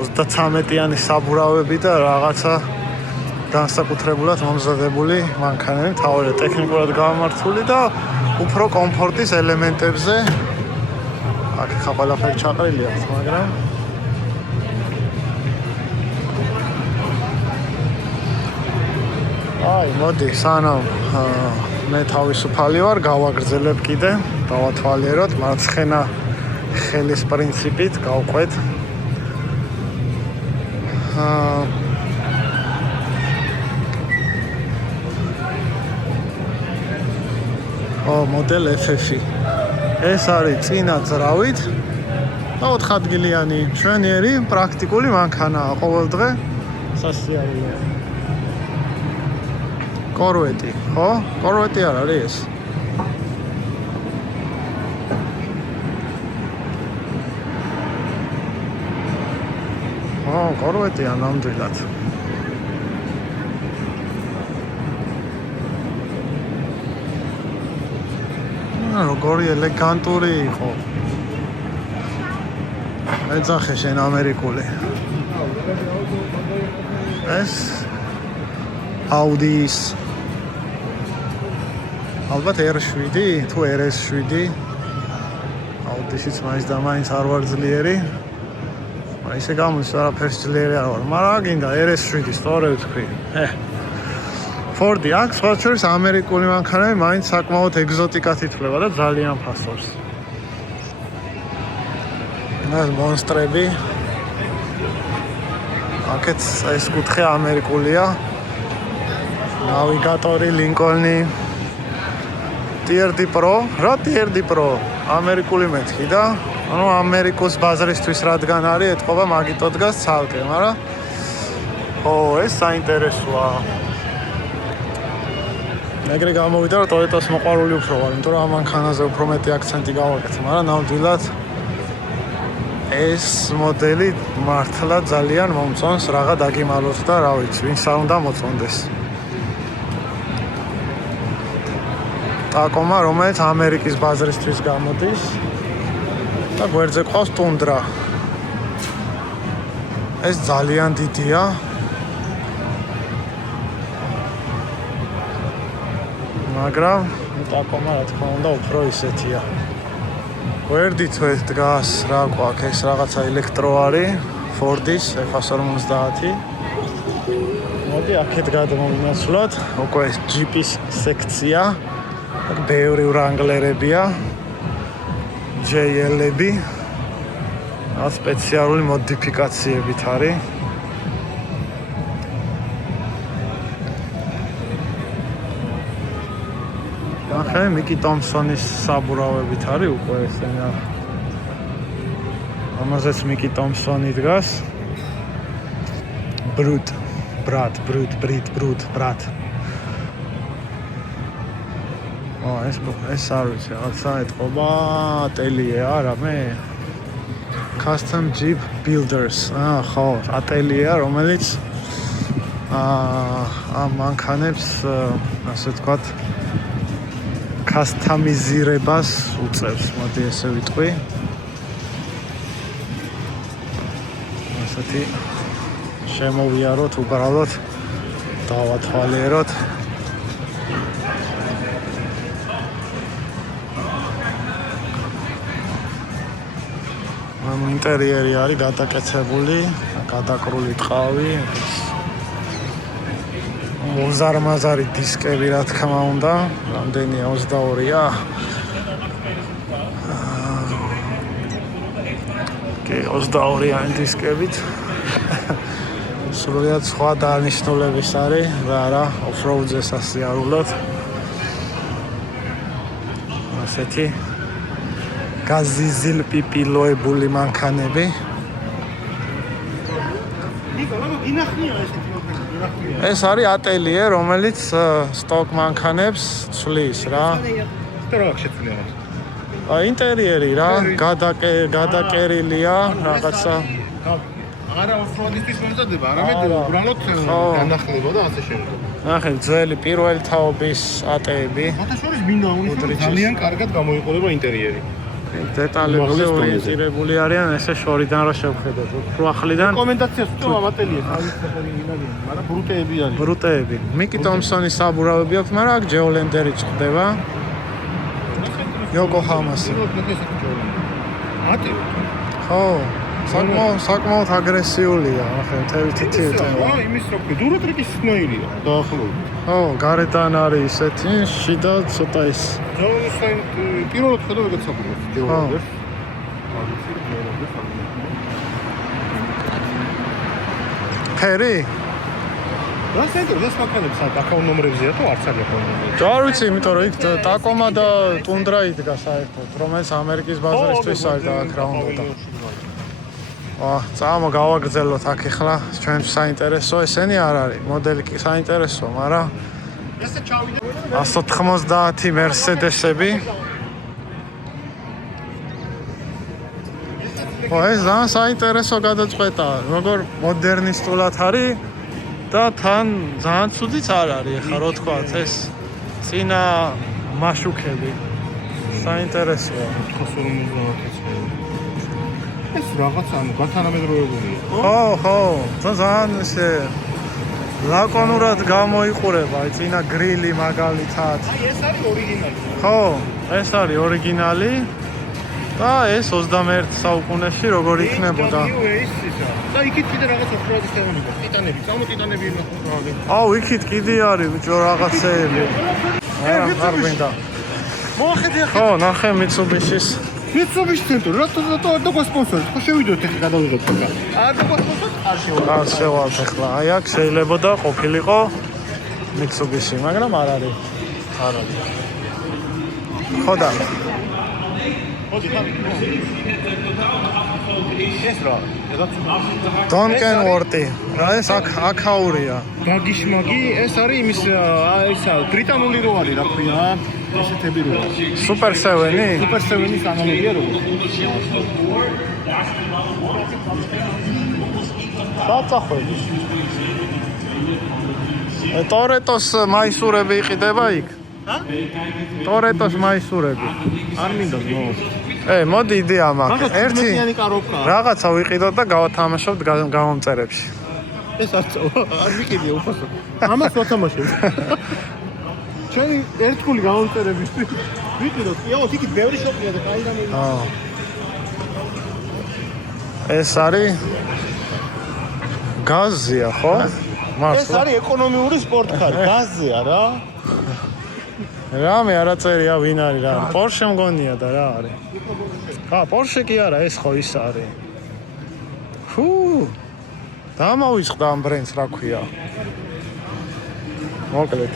33-იანი საბურავები და რაღაცა განსაკუთრებულად მომზადებული მანქანები, თავი ტექნიკურად გამართული და უფრო კომფორტის ელემენტებზე აქ ყველაფერი ჩაყრილია, მაგრამ მოდი, სანამ მე თავისუფალი ვარ, გავაგრძელებ კიდე, დავათვალიეროთ, მარცხენა ხელის პრინციპით გავყვეთ. მოდელ FF-ი. ეს არის წინა ძრავით და 4 ადგილიანი მშვენიერი პრაქტიკული მანქანაა ყოველდღე სასიარულოა. კორვეტი, ხო? კორვეტი არ არის ეს? კორვეტია ნამდვილად. როგორი ელეგანტური იყო. მეძახე შენ ამერიკული. ეს Audi-ის ალბათ R7 თუ RS7. Audi-შიც მაინც და მაინც არ ვარ ძლიერი. ისე გამოდის არაფერს ძლიერი არ ვარ, მაგრამ გინდა RS7 სწორედ ვთქვი. Ford-ი აქ სხვა შორის ამერიკული მანქანები მაინც საკმაოდ ეგზოტიკად ითვლება და ძალიან ფასობს. ეს მონსტრები. აქეთ ეს კუთხე ამერიკულია. ნავიგატორი ლინკოლნი. TRD Pro, რა TRD Pro? ამერიკული მეთქი და ანუ ამერიკოს ბაზრისთვის რადგან არის, ეთყობა მაგიტო დგას ცალკე, მაგრამ ეს საინტერესოა. ეგრე გამოვიდა რომ Toyota-ს მოყვარული უფრო ვარ, იმიტომ რომ ამ მანქანაზე უფრო მეტი აქცენტი გავაკეთე, მაგრამ ნამდვილად ეს მოდელი მართლა ძალიან მომწონს, რაღა დაგიმალოთ და რა ვიცი, ვინც არ უნდა მოწონდეს. Tacoma, რომელიც ამერიკის ბაზრისთვის გამოდის და გვერდზე ყავს ტუნდრა. ეს ძალიან დიდია. მაგრამ Tacoma რა თქმა უნდა უფრო ისეთია. გვერდით დგას რა გვაქვს, ეს რაღაცა ელექტრო არის, Ford-ის F-150. მოდი აქეთ გადმოვინაცვლოთ. უკვე Jeep-ის სექცია. აქ ბევრი Wrangler-ებია. JL-ები. აქ სპეციალური მოდიფიკაციებით არის. ახლა მიკი ტომსონის საბურავებით არის უკვე ესენა. ამაზეც მიკი ტომსონი დგას. ბრუტ. ეს არ ვიცი, რაღაცა ეთყობა ატელიე არა მე. Custom Jeep Builders. ხო, ატელიეა, რომელიც ამ მანქანებს ასე ვთქვათ კასტამიზირებას უწევს, მოდი ესე ვიტყვი. ასეთი შემოვიაროთ, უბრალოდ დავათვალიეროთ. ამ ინტერიერი არის გადაკეთებული, გადაკრული ტყავი. მოზარმაზარი დისკები რა თქმა უნდა, რამდენია 22-ია. კი, 22-იანი დისკებით. სრულიად სხვა დანიშნულების არის და არა off-road-ზე სასიარულოდ. ასეთი გაზიზილპიპილოებული მანქანები. ეს არის ატელიე, რომელიც სტოკ მანქანებს ცვლის რა. რა შეცვლია? ინტერიერი რა, გადაკერილია რაღაცა. არა off-road-ისთვის მომზადება, არამედ უბრალოდ განახლება და ასე შემდეგ. ნახე, ძველი პირველი თაობის ატეები. მოთაშორის მინდა უნიშნო ძალიან კარგად გამოიყურება ინტერიერი. დეტალებზე ორიენტირებული არიან, ესე შორიდან რა შევხედოთ. უფრო ახლიდან რეკომენდაციას ვწევ ამ ატელიეს, მაგრამ ბრუტეები არის. ბრუტეები. მიკი ტომსონის საბურავები აქვს, მაგრამ აქ ჯეოლენდერი წდება. იოკოჰამასი. ატელი. ხო, საკმაოდ აგრესიულია, ახლა მთელი თითი ეტევა. იმის რო ქვია, დუროტრიკის სნოილია დაახლოებით. ხო, გარედან არის ისეთი, შიდა ცოტა ის. პირველად ხედავ ეგეთ საბურავს, ჯეოლენდერს. ფერი? რა საინტერესო მანქანებს აქვს, აკაუნტ ნომრებზეა თუ არც არის აკაუნტ ნომრები? არ ვიცი, იმიტომ რომ იქ ტაკომა და ტუნდრა იდგა საერთოდ, რომელიც ამერიკის ბაზარისთვის არის და აქ რა უნდა. წამო გავაგრძელოთ აქ ახლა, ჩვენთვის საინტერესო ესენი არ არის, მოდელი კი საინტერესო, მაგრამ 190 Mercedes-ები. ეს ძალიან საინტერესო გადაწყვეტა, როგორ მოდერნისტულად არის და თან ძალიან ცუდიც არ არის, ახლა რო თქვათ, ეს წინა მაშუქები. საინტერესოა. 450. ეს რაღაც ანუ გათანამედროვებულია. ხო, ძალიან ესე ლაკონურად გამოიყურება, აი წინა გრილი მაგალითად. ეს არის ორიგინალი. ხო, ეს არის ორიგინალი. და ეს 21 საუკუნეში როგორ იქნებოდა. და იქით კიდე რაღაც off-road-ის თეორია. ტიტანები, წამოტიტანები ნახავთ. აუ, იქით კიდე არის ბიჭო რაღაცეები. არ მინდა. მოახედე ახლა. ხო, ნახე Mitsubishi-ს. Mitsubishi ცენტრი, რატო გასპონსორეთ? ხო შევიდოთ ახლა გადავიღოთ ახლა. არ გასპონსორეთ? არ შევალთ ახლა. აი აქ შეიძლება და ყოფილიყო Mitsubishi, მაგრამ არ არის. ხო და ეს რა? Donkenworth. რა ეს აქაურია. გაგიშმაგი, ეს არის იმის ისა ბრიტანული რო არის, რა ქვია, ესეთები რო. Super 7-ი? Super 7-ის ანალოგია რო. დაწახვევი. Toretto-ს მაისურები იყიდება იქ? Toretto-ს მაისურები. არ მინდა ნო. მოდი იდეა მაქვს. ერთი რაღაცა ვიყიდოთ და გავათამაშობთ გამომწერებში. ეს არ ვიყიდე უფასო. ამას ვათამაშებ. ჩვენი ერთგული გამომწერებისთვის ვიყიდოთ. იაო, იქით ბევრი შოპია და კაი რამე. ეს არის გაზია, ხო? ეს მართლა. არის ეკონომიური სპორტკარი, გაზია რა. რამე არა წერია ვინ არის რა. Porsche მგონია და რა არის. Porsche კი არა, ეს ხო ის არის. ფუ. დამავიწყდა ამ ბრენდს რა ქვია. მოკლედ.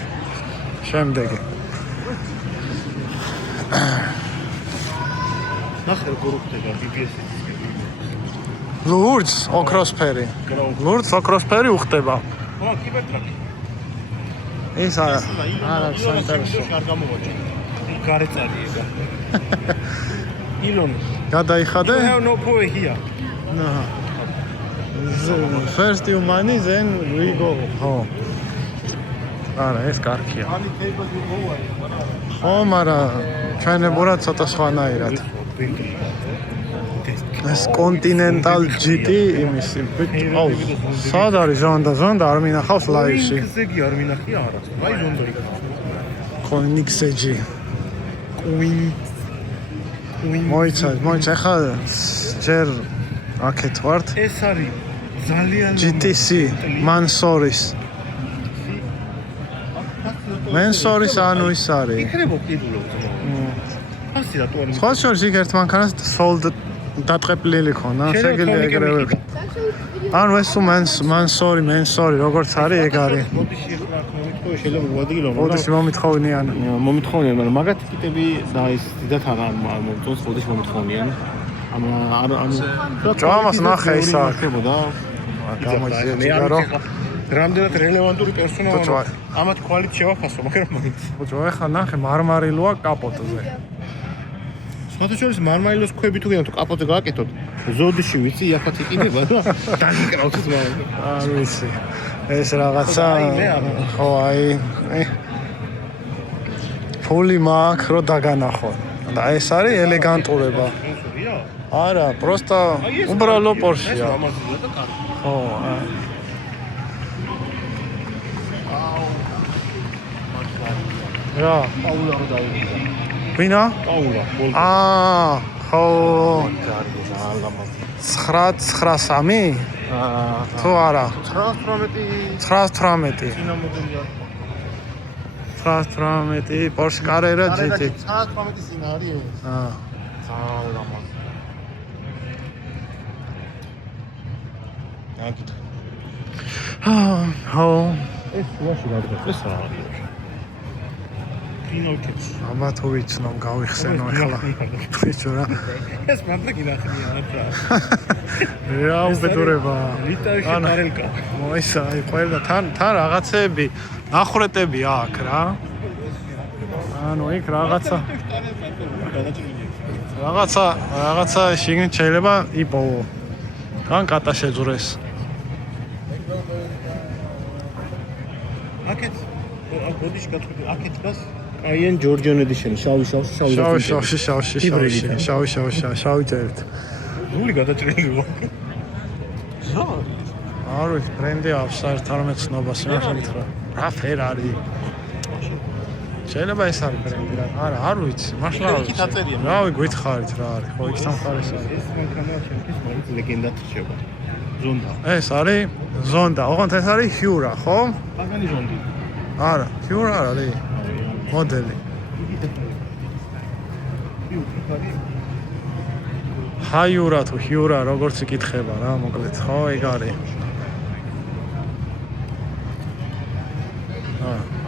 შემდეგი. ნახე როგორ ხდება BBS-ის. ლურჯს ოქროსფერი. ლურჯს ოქროსფერი უხდება. ხო, კიბერტრაკი. ეს არა საინტერესო. არ გამოვაჭრე. გარეწარია. ილონ. გადაიხადე? You have no power here. First you money, then we go. ხო. არა, ეს კარგია. ხო, მაგრამ ჩვენებურად ცოტა სხვანაირად. ეს Continental GT იმისი. აუ, სად არის ზონდა არ მინახავს ლაივში. ზეგი არ მინახია არას. აი ზონდა იქ. Koenigsegg. მოიცა, ხა ჯერ აქეთ ვართ. ეს არის ძალიან GTC Mansoris. Mansoris ანუ ის არის. იქნება კიდულობ. ასე რატო არის? სხვა შორის იქ ერთ მანქანას sold დატყეპლილი ქონა, შეგიძლია ეგრევე. ანუ ეს Mansori, როგორც არის ეგ არის. მოდიში ახლა მომითხოვე შეიძლება ვადგილო. მოდიში მომითხოვნიან. მომითხოვნიან, მაგრამ მაგათ ტიპები და ის დიდათ აღარ მომწონს, მოდიში მომითხოვნიან. ჭამას ნახე ის აქ. ხდებოდა. გამოიძიება რომ რამდენად რელევანტური პერსონაჟია. ბოჭვარ. ამათ კვალით შევაფასო, მაგრამ მაინც. ბოჭო, ეხლა ნახე მარმარილოა კაპოტზე. სხვათაშორის მარმარილოს ქვები თუ გინდა თუ კაპოტზე გააკეთოთ, ზოდიში ვიცი იაფად იყიდება და დაგიკრავთ ეს მაგრამ. არ ვიცი. ეს რაღაცა ხო აი ფული მაქვს რომ დაგანახო. და ეს არის ელეგანტურება. არა, просто უბრალო Porsche-ია. ამაზია და კარგი. ხო, რა, პაულა რო დაიწყო. ვინა? პაულა, ხო. კარგი, ალამაზი. 993? თუ არა? 918. წინა მოდელია. 918 Porsche Carrera GT. 918 წინა არის ეს. ალამაზი. აკეთე. ხო. ეს უაში გადაგა. ეს რა არის? ფინოჩეს. აბა თუ ვიცნობ გავიხსენო ახლა. ბიჭო რა. ეს მანდ გინახნია რა. რა უბედურება. ლიტარში პარელკა. მოისა, აი ყველა თან რაღაცები, ნახრეტები აქვს რა. ანუ იქ რაღაცა შიგნით შეიძლება იპოვო. თან კატა შეძურეს. აკეთ ბოდიში გაწყვეტი აკეთ გას კაიენ ჯორჯონ ედიშენი შავი შავი წერეთ. ნული გადაჭრილი ვარ. არ ვიცი, ბრენდი აქვს საერთოდ არ მეცნობას იმაში მითხრა. რა ფერ არის? შეიძლება ეს არის ბრენდი რა. არა, არ ვიცი, მართლა არ ვიცი. რავი, გითხარით რა არის, ხო, იქ სამხარეს არის. ეს მანქანა ჩემთვის მაინც ლეგენდად რჩება. ზონდა. ეს არის ზონდა, ოღონდ ეს არის Hura, ხო? პაგანი ზონდი. არა, Hura არ არის. მოდელი. Hura თუ Hura, როგორც იკითხება რა, მოკლედ, ხო, ეგ არის.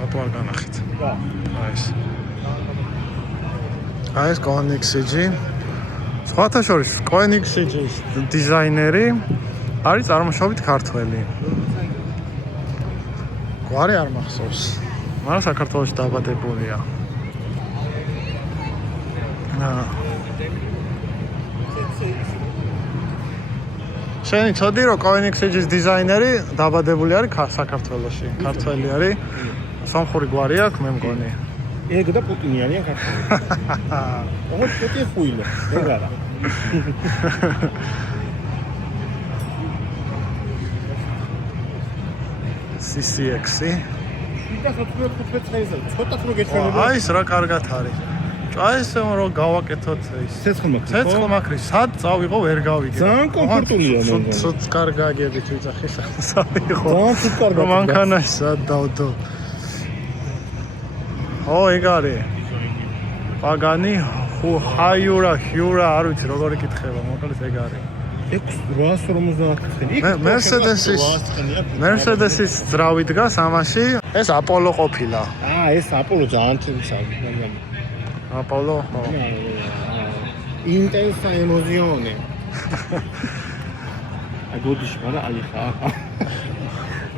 ატوار განახით. აი ეს Koenigsegg. სხვათა შორის Koenigsegg-ის დიზაინერი არის წარმოშობით ქართველი. გვარი არ მახსოვს. მაგრამ საქართველოში დაბადებულია. შენი ცოდი რომ Koenigsegg-ის დიზაინერი დაბადებული არის საქართველოში. ქართველი არის. სამხური გვარი აქვს, მე მგონი. ეგ და პუტინი არიან ქართველი. ოღონდ პუტინი ხუილა, ეგ არა. CCX-ი. და 15 წელიწადზე ცოტა რო გეჩვენებოდა. აი ეს რა კარგად არის. აი ესე რომ გავაკეთოთ ის ცეცხლმაქრი სად წავიღო ვერ გავიგე ძალიან კომფორტულია ცუც კარგაგებით ვიძახი სამსავიღო ძალიან ცუდ კარგად მანქანა სად დავდო ო ეგ არის პაგანი ჰიურა არ ვიცი როგორი კითხება მოკლედ ეგ არის 850 მერსედესის ძრავი დგას ამაში ეს აპოლო ყოფილა ეს აპოლო ძალიან თემსავი აპოლო ხო ინტენსა ემოციონე აგოდიში მაგრამ აი ხა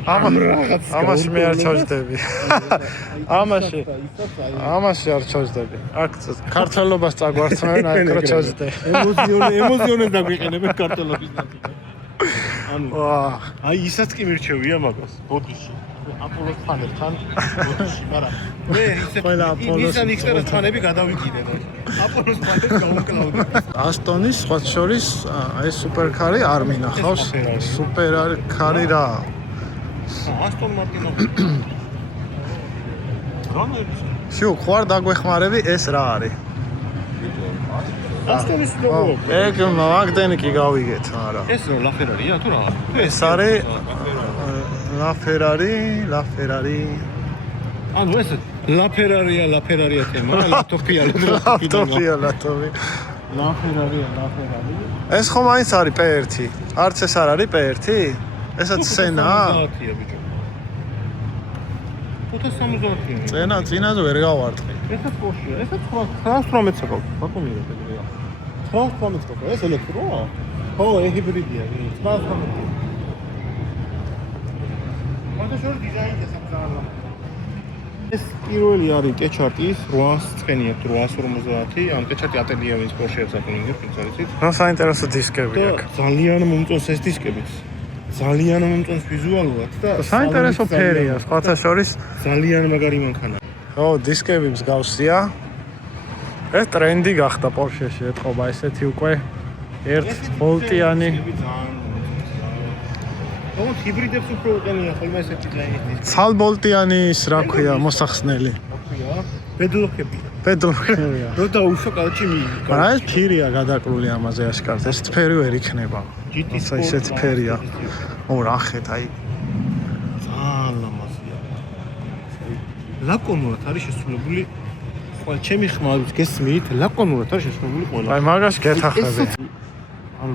ამაში მე არ ჩავჯდები ამაში არ ჩავჯდები აქ ქართველობას წაგვარცხნევენ აი რო ჩავჯდე ემოციონე დაგვიყენებენ ქართველობის ნაცვლად ანუ აი ისაც კი მირჩევია მაგას ბოდიში აპოლოს ფანებთან ბოდიში მაგრამ მე ისე ისე ფანები გადავიკიდე აპოლოს ფანებს გავუკლავდი ასტონის სხვა შორის აი სუპერკარი არ მინახავს სუპერკარი რა ასტონ მარტინო შუ ხوار დაგვეხმარები ეს რა არის ასტონის ლოგო ეგ მაგდენი კი გავიგეთ არა ეს რო ლაფერარია თუ რა ეს არის ლაფერარი ანუ ეს ლაფერარია თემა ლათოფია ეს ხომ აიც არის P1 არც ეს არ არის P1 ესაც სენაა 570-ია წინაზე ვერ გავარტყი ესაც პორშია ესაც 918 საკალს ბატონია პედრია 918 საკალს ეს ელექტროა ხო ჰიბრიდია 918 მოდა შორ დიზაინი სამზალა ეს პირველი არის კეჩარტის 800 წენია 850 ან კეჩარტი ატელია ვინც პორშეებს აკონინგებს ვინც არიცით რა საინტერესო დისკები აქვს ძალიან მომწონს ეს დისკებიც ძალიან მომწონს ვიზუალურად და საინტერესო ფერია სხვათა შორის ძალიან მაგარი მანქანა ხო დისკები მსგავსია ეს ტრენდი გახდა პორშეში ეთყობა ესეთი უკვე 1 ვოლტიანი ოღონდ ჰიბრიდებს უფრო უყენია ხოლმე ესეთი დიზაინის ცალბოლტიანი ის რა ქვია მოსახსნელი პედლოქებია რო დაუშვა კალჩი მიიღო რა ეს ფირია გადაკლული ამაზე აშკარად ეს ფერი ვერ იქნება ესეთი ფერია ო რა ხედა აი ძალიან ლამაზია ლაკონურად არის შესრულებული ყველა ჩემი ხმალით გესმით ლაკონურად არის შესრულებული ყველა აი მაგას გეთახები ანუ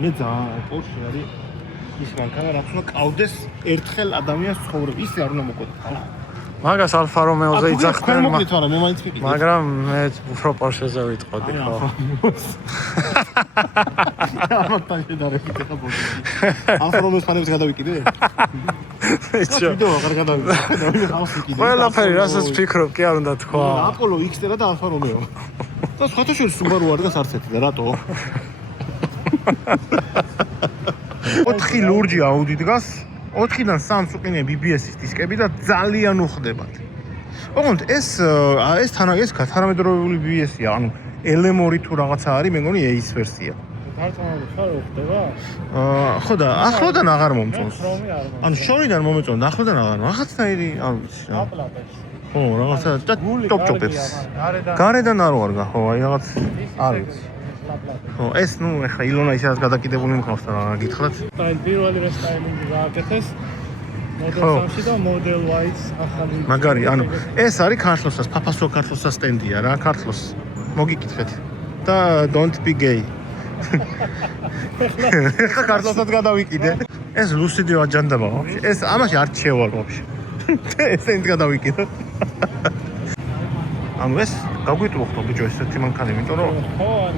მე ძალიან პორშე არის ის მანქანა რაც უნდა ყავდეს ერთხელ ადამიანს ცხოვრება ისე არ უნდა მოკვდეთ ხალხი მაგას ალფა რომეოზე იძახდნენ მაგრამ მე უფრო პორშეზე ვიტყოდი ხო ამათან შედარებით ხა ბოდიში ალფა რომეოს ფანებს გადავიკიდე ეჩო ვიდეო აღარ გადავიკიდე ხალხი კიდე ყველაფერი რასაც ფიქრობ კი არ უნდა თქვა აპოლო X-ტერა და ალფა რომეო და სხვათა შორის Subaru არ დგას არც ერთი და რატო 4 ლურჯი აუდი დგას 4-დან 3-ს უყინე BBS-ის დისკები და ძალიან უხდებათ. ოღონდ ეს თანამედროვეული BBS-ია, ანუ LM2 თუ რაღაცა არის, მე მგონი ACE ვერსია. დარწმუნებული ხარ რომ ხდება? ხო და ახლოდან აღარ მომწონს. ანუ შორიდან მომეწონდა, ახლოდან აღარ. რაღაცნაირი, არ ვიცი რა. ხო, რაღაცა ტოპ-ტოპებს. გარედან არ ვარგა, ხო, აი რაღაც არ ვიცი. ხო, ეს ნუ ეხლა ილონა ისედაც გადაკიდებული მყავს და რა გითხრათ? პირველი რესტაილინგი გააკეთეს მოდელ 3-ში და მოდელ Y-ს ახალი. მაგარი, ანუ ეს არის ქართლოსას, ფაფასო ქართლოსას სტენდია რა, ქართლოს. მოგიკითხეთ. და don't be gay. ეხლა ქართლოსაც გადავიკიდე. ეს ლუსიდიო აჯანდება ვაფშე. ეს ამაში არ შევალ ვაფშე. ეს ენდ გადავიკიდე. ანუ ეს გაგვიტუხო ბიჭო ესეთი მანქანა, იმიტომ რომ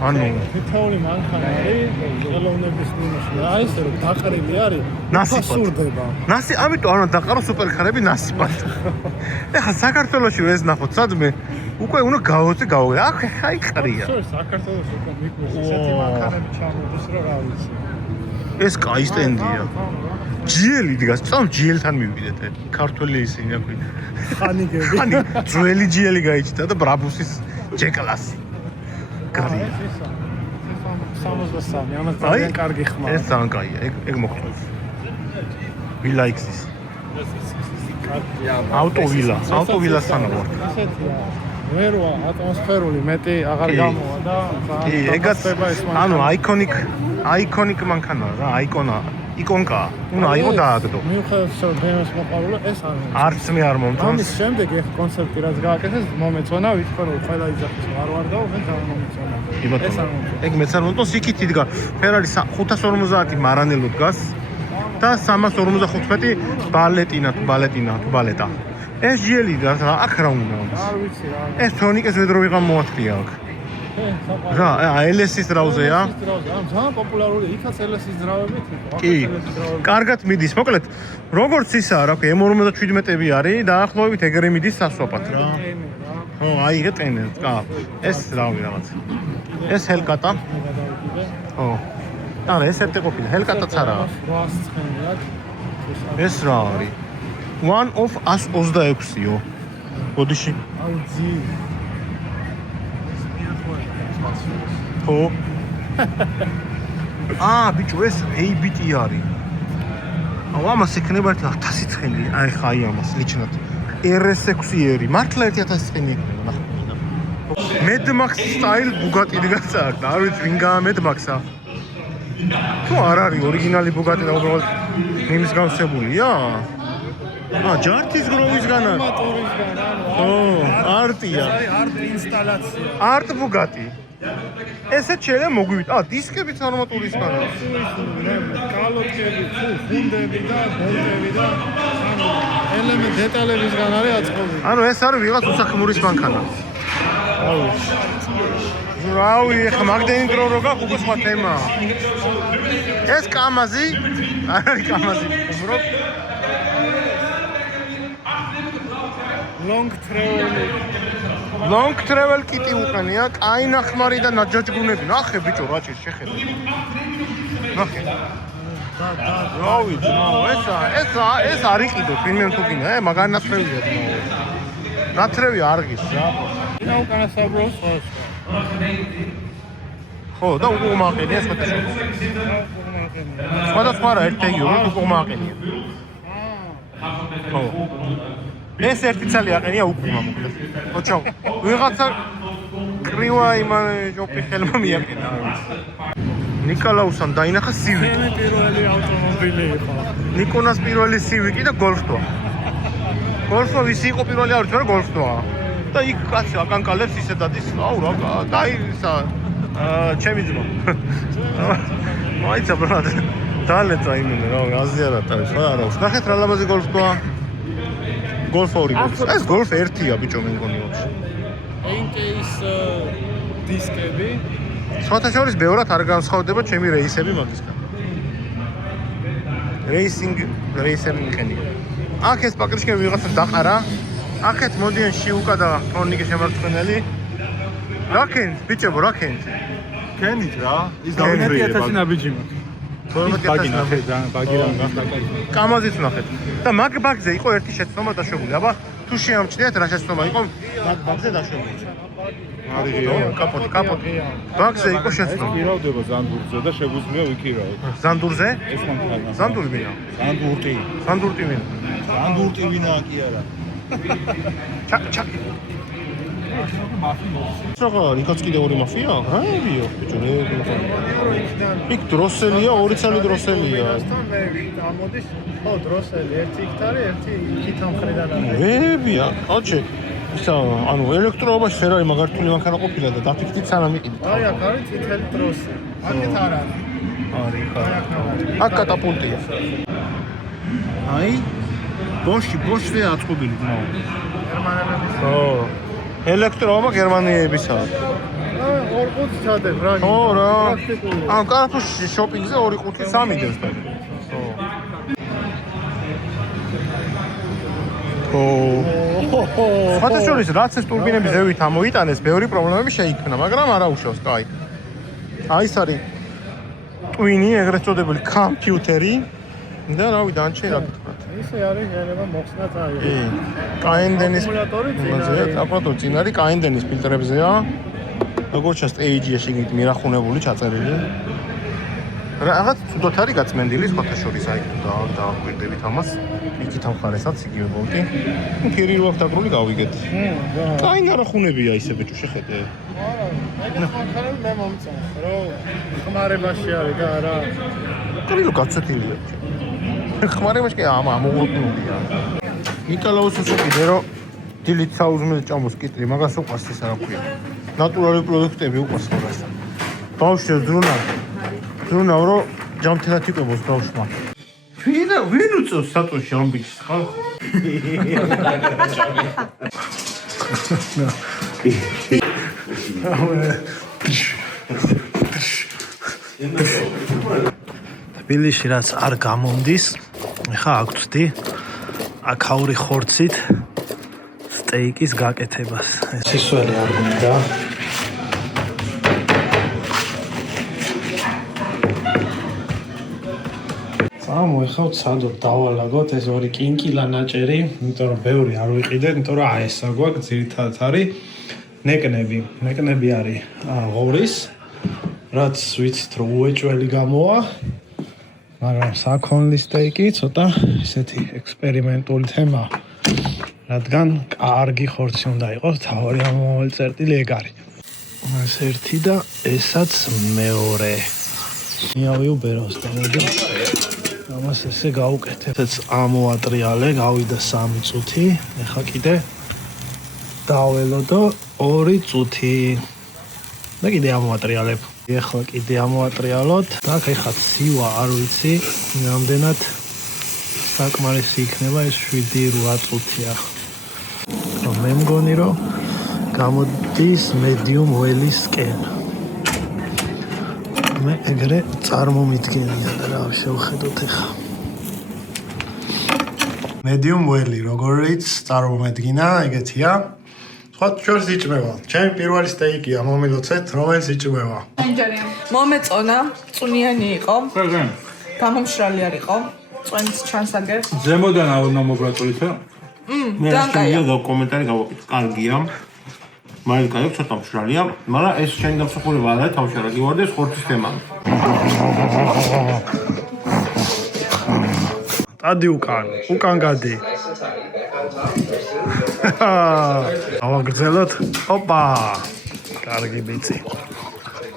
ანუ თითოეული მანქანა არის ხელოვნების მინუსი. აი ეს რომ დაყრილი არის, ნასიფად. ამიტომ ანუ დაყარო სუპერკარები ნასიფად. ეხლა საქართველოში ეს ნახოთ სადმე უკვე უნდა გავოწე. აქ აი ყრია. საქართველოში უკვე მიკროს ესეთი მანქანები ჩამოდის რომ რა ვიცი. ეს კაი სტენდია. GL-ი დგას, წამ GL-თან მივიდეთ. ქართველი ისინი აქვე. ხანი ძველი GL-ი გაიჭდა და ბრაბუსის G-კლასი. კარია. 63, ამას ძალიან კარგი ხმა. ეს ძალიან კაია, ეგ მოხდეს. ვილაიქსის. ავტოვილა სანავარ. ესეთია. ვერვა ატმოსფერული მეტი აღარ გამოვა და კი, ეგაც ანუ აიკონიკ მანქანაა რა, იკონკა. უნდა აიღო დააგდო. მიუხედავად რომ დღეს მოყავლა ეს არ არც მე არ მომწონს. ამის შემდეგ ეს კონცეფტი რაც გააკეთეს მომეწონა ვთქვა რომ ყველა იძახის არ დაო მე გამომეწონა. ეს არ მომწონს. ეგ მეც არ მომწონს იქით იდგა Ferrari 550 მარანელო დგას და 355 ბალეტა. ეს GL-ი რა აქ რა უნდა არ ვიცი რა. ეს თონიკეს ვედრო ვიღამ მოათქია აქ. რა, LS-ის დრაუზეა. ამ ძალიან პოპულარული იქაც LS-ის დრავებით იყო. კი. კარგად მიდის. მოკლედ, როგორც ისაა, რა ქვია, M57-ები არის, დაახლოებით ეგრე მიდის სასვაპად რა. ხო, აი ეგ ტენე. ეს რავი რაღაც. ეს Hellcat-ა. ხო. არა, ეს ერთი ყოფილა. Hellcat-აც არაა. 800 ცხენიათ. ეს რა არის? One of 126-იო. ბოდიში. აი ძი. ხო. ბიჭო, ეს ABT არის. აუ, ამას ექნება 1000 ცხენი. აი ხა აი ამას ლიჩნად. RS6-ერი. მართლა 1000 ცხენი იქნება, ნახე. Mad Max style Bugatti დგას აქ. არ ვიცი, ვინ გაა Mad Max-ა. თუ არ არის ორიგინალი Bugatti და უბრალოდ იმის გამოსებულია? ჯართის გროვისგან არის. მოტორისგან ანუ. ხო, არტია. არტ ინსტალაცია. არტ Bugatti. ესე შეიძლება მოგვივით. დისკებიც არმატურისგან არის. კალოტკები, ხუნდები და ბოლტები და ელემენტ დეტალებისგან არის აწყობილი. ანუ ეს არის ვიღაც უსახმურის მანქანა. რავი, ეხლა მაგდენი დრო რო გაქვს უკვე სხვა თემაა. ეს კამაზი, არ არის კამაზი, უბრალოდ long travel კიტი უყენია, კაი ნახმარი და ნაჯაჯგუნები. ნახე ბიჭო, რაჭი შეხედე. ნახე. რავი, ეს არ იყიდო, ვინმე თუ გინდა, მაგარი ნაცრევია თქო. ნაცრევი არ გის რა. ინა უკანა საბროს ხოს. ხო, და უკვე მაყენია სხვათა. სხვადასხვა რა ერთეგი უკვე მაყენია. ხო. ეს ერთი ცალი აყენია უკვე მოკლედ. ოჩო, ვიღაცა კრივა იმან ჯოპი ხელმა მიაკეთა. ნიკოლაუსამ დაინახა Civic. პირველი ავტომობილი იყო. ნიკონას პირველი Civic და Golf-ი. Golf-ი ვისი იყო პირველი არ ვიცი, მაგრამ Golf-ი. და იქ კაცი აკანკალებს ისე დადის. აუ რა, დაისა ჩემი ძმა. მაიცა ბრატ. დალეცა იმენ რა, აზიარად არის. არა, ნახეთ რა ლამაზი Golf-ია. Golf 2 გოლის. ეს Golf 1-ია ბიჭო მე მგონი ვაფშე. NK-ის დისკები. სხვათა შორის ბევრად არ განსხვავდება ჩემი რეისები მაგისგან. რეისები მიყენია. აქ ეს პაკრიშკები ვიღაცა დაყარა. აქეთ მოდიან შიუკა და თორნიკე შემარცხენელი. რა კენთ ბიჭებო, რა კენთ? კენით რა. ის დავინახე 1000 ნაბიჯი. 12,000 ბაგი რა გახდა. კამაზიც ნახეთ. და მაგ ბაგზე იყო ერთი შეცდომა დაშვებული. აბა თუ შეამჩნიათ რა შეცდომა იყო მაგ ბაგზე დაშვებული. არიგია. კაპოტი. ბაგზე იყო შეცდომა. პირავდება ზანდურზე და შეგვიძლია ვიქირავოთ. ზანდურზე? ეს მანქანა. ზანდური ვინა? ზანდურტი ვინა? ზანდურტი ვინა კი არა. ჩაკ. საღა, იქაც კიდე ორი მაფია? რაებიო, ბიჭო, იქ დროსელია, ორი ცალი დროსელია. ამოდის, ხო, დროსელი, ერთი იქით არის, ერთი იქით ამხრიდან არის. ვებია, აჩე. ისა, ანუ ელექტროობაში Ferrari მაგართული მანქანა ყოფილა და დაფიქრდით სანამ იყიდით. აი, აქ არის წითელი დროსი. აქეთ არ არის. არის, ხა. აქ კატაპულტია. აი, ბოშზე აწყობილი ძმაო. გერმანელების. ხო. ელექტროობა გერმანიებისაა. ორ ყუთს ჩადებ რა. ხო რა. ანუ კარაფუში შოპინგზე 2 ყუთი 3 დევს და. ხო. სხვათა შორის რაც ეს ტურბინები ზევით ამოიტანეს, ბევრი პრობლემები შეიქმნა, მაგრამ არა უშავს, კაი. აი ეს არის ტვინი, ეგრეთ წოდებული კომპიუტერი და რავი დანჩე რა გითხრათ. ისე არის შეიძლება მოხსნათ აი. კაინდენის აკუმულატორი აკუმულატორი წინ არის კაინდენის ფილტრებზეა. როგორც ჩანს, AEG-ში შეგით მირახუნებული ჩაწერილი. რაღაც ცუდად არის გაწმენდილი სხვათა შორის აი დააკვირდებით ამას. იქით ამხარესაც იგივე ბოლტი. კირი რო აქვს დაგრული გავიგეთ. აი ნარახუნებია ისე ბიჭო შეხედე. არა, მე მომწონს, რომ ხმარებაში არის და არა. კრილო გაცეთილია. ხმარებაში კი ამოღრუნულია. ნიკოლაუს უწყვეტე რომ დილით საუზმელო ჭამოს კიტრი, მაგას უყვარს ეს რა ქვია. ნატურალური პროდუქტები უყვარს მაგას. ბავშვი ზრუნა რომ ჯამთელად იყვებოს ბავშვმა. ვინ უწევს სატოში ამ ბიჭს ხალხ? თბილისში რაც არ გამომდის, ეხა აქ ვწდი აქაური ხორცით სტეიკის გაკეთებას. სისველი არ გვინდა. მოიხავთ სადოდ დავალაგოთ ეს ორი კინკილა ნაჭერი, იმიტომ რომ ბევრი არ ვიყიდეთ, იმიტომ რომ აი ესა გვაქვს ძირითადად არის ნეკნები. ნეკნები არის ღორის, რაც ვიცით რომ უეჭველი გამოვა, მაგრამ საქონლის სტეიკი ცოტა ესეთი ექსპერიმენტული თემა, რადგან კარგი ხორცი უნდა იყოს, თავი ამომავალი წერტილი ეგ არის. ეს ერთი და ესაც მეორე. მიავიო ბეროს და მოდი ამას ესე გავუკეთებ. ეს ამოატრიალე, გავიდა 3 წუთი. ეხა კიდე დაველოდო 2 წუთი. და კიდე ამოატრიალებ. ეხლა კიდე ამოატრიალოთ. და ეხლა ცივა არ ვიცი, რამდენად საკმარისი იქნება ეს 7-8 წუთია. მე მგონი რომ გამოდის medium well-ისკენ. მე ეგრე წარმომიდგენია და რა შევხედოთ ახლა. medium well-ი როგორიც წარმომედგინა, ეგეთია. სხვა შორს იჭმევა. ჩემი პირველი სტეიკია, მომილოცეთ, რომელიც იჭმევა. მომეწონა, წუნიანი იყო. გამომშრალი არ იყო. წვენიც ჩანსაგებს. ზემოდან უნდა მოგვაწვით. მე რა კომენტარი გავაკეთე. კარგია. მაინც კაი ცოტა მშრალია, მაგრამ ეს შენ დამსახურება არა თავში რა გივარდეს ხორცის თემა. დადი უკან გადი. ავაგრძელოთ. ოპა. კარგი ბიცი.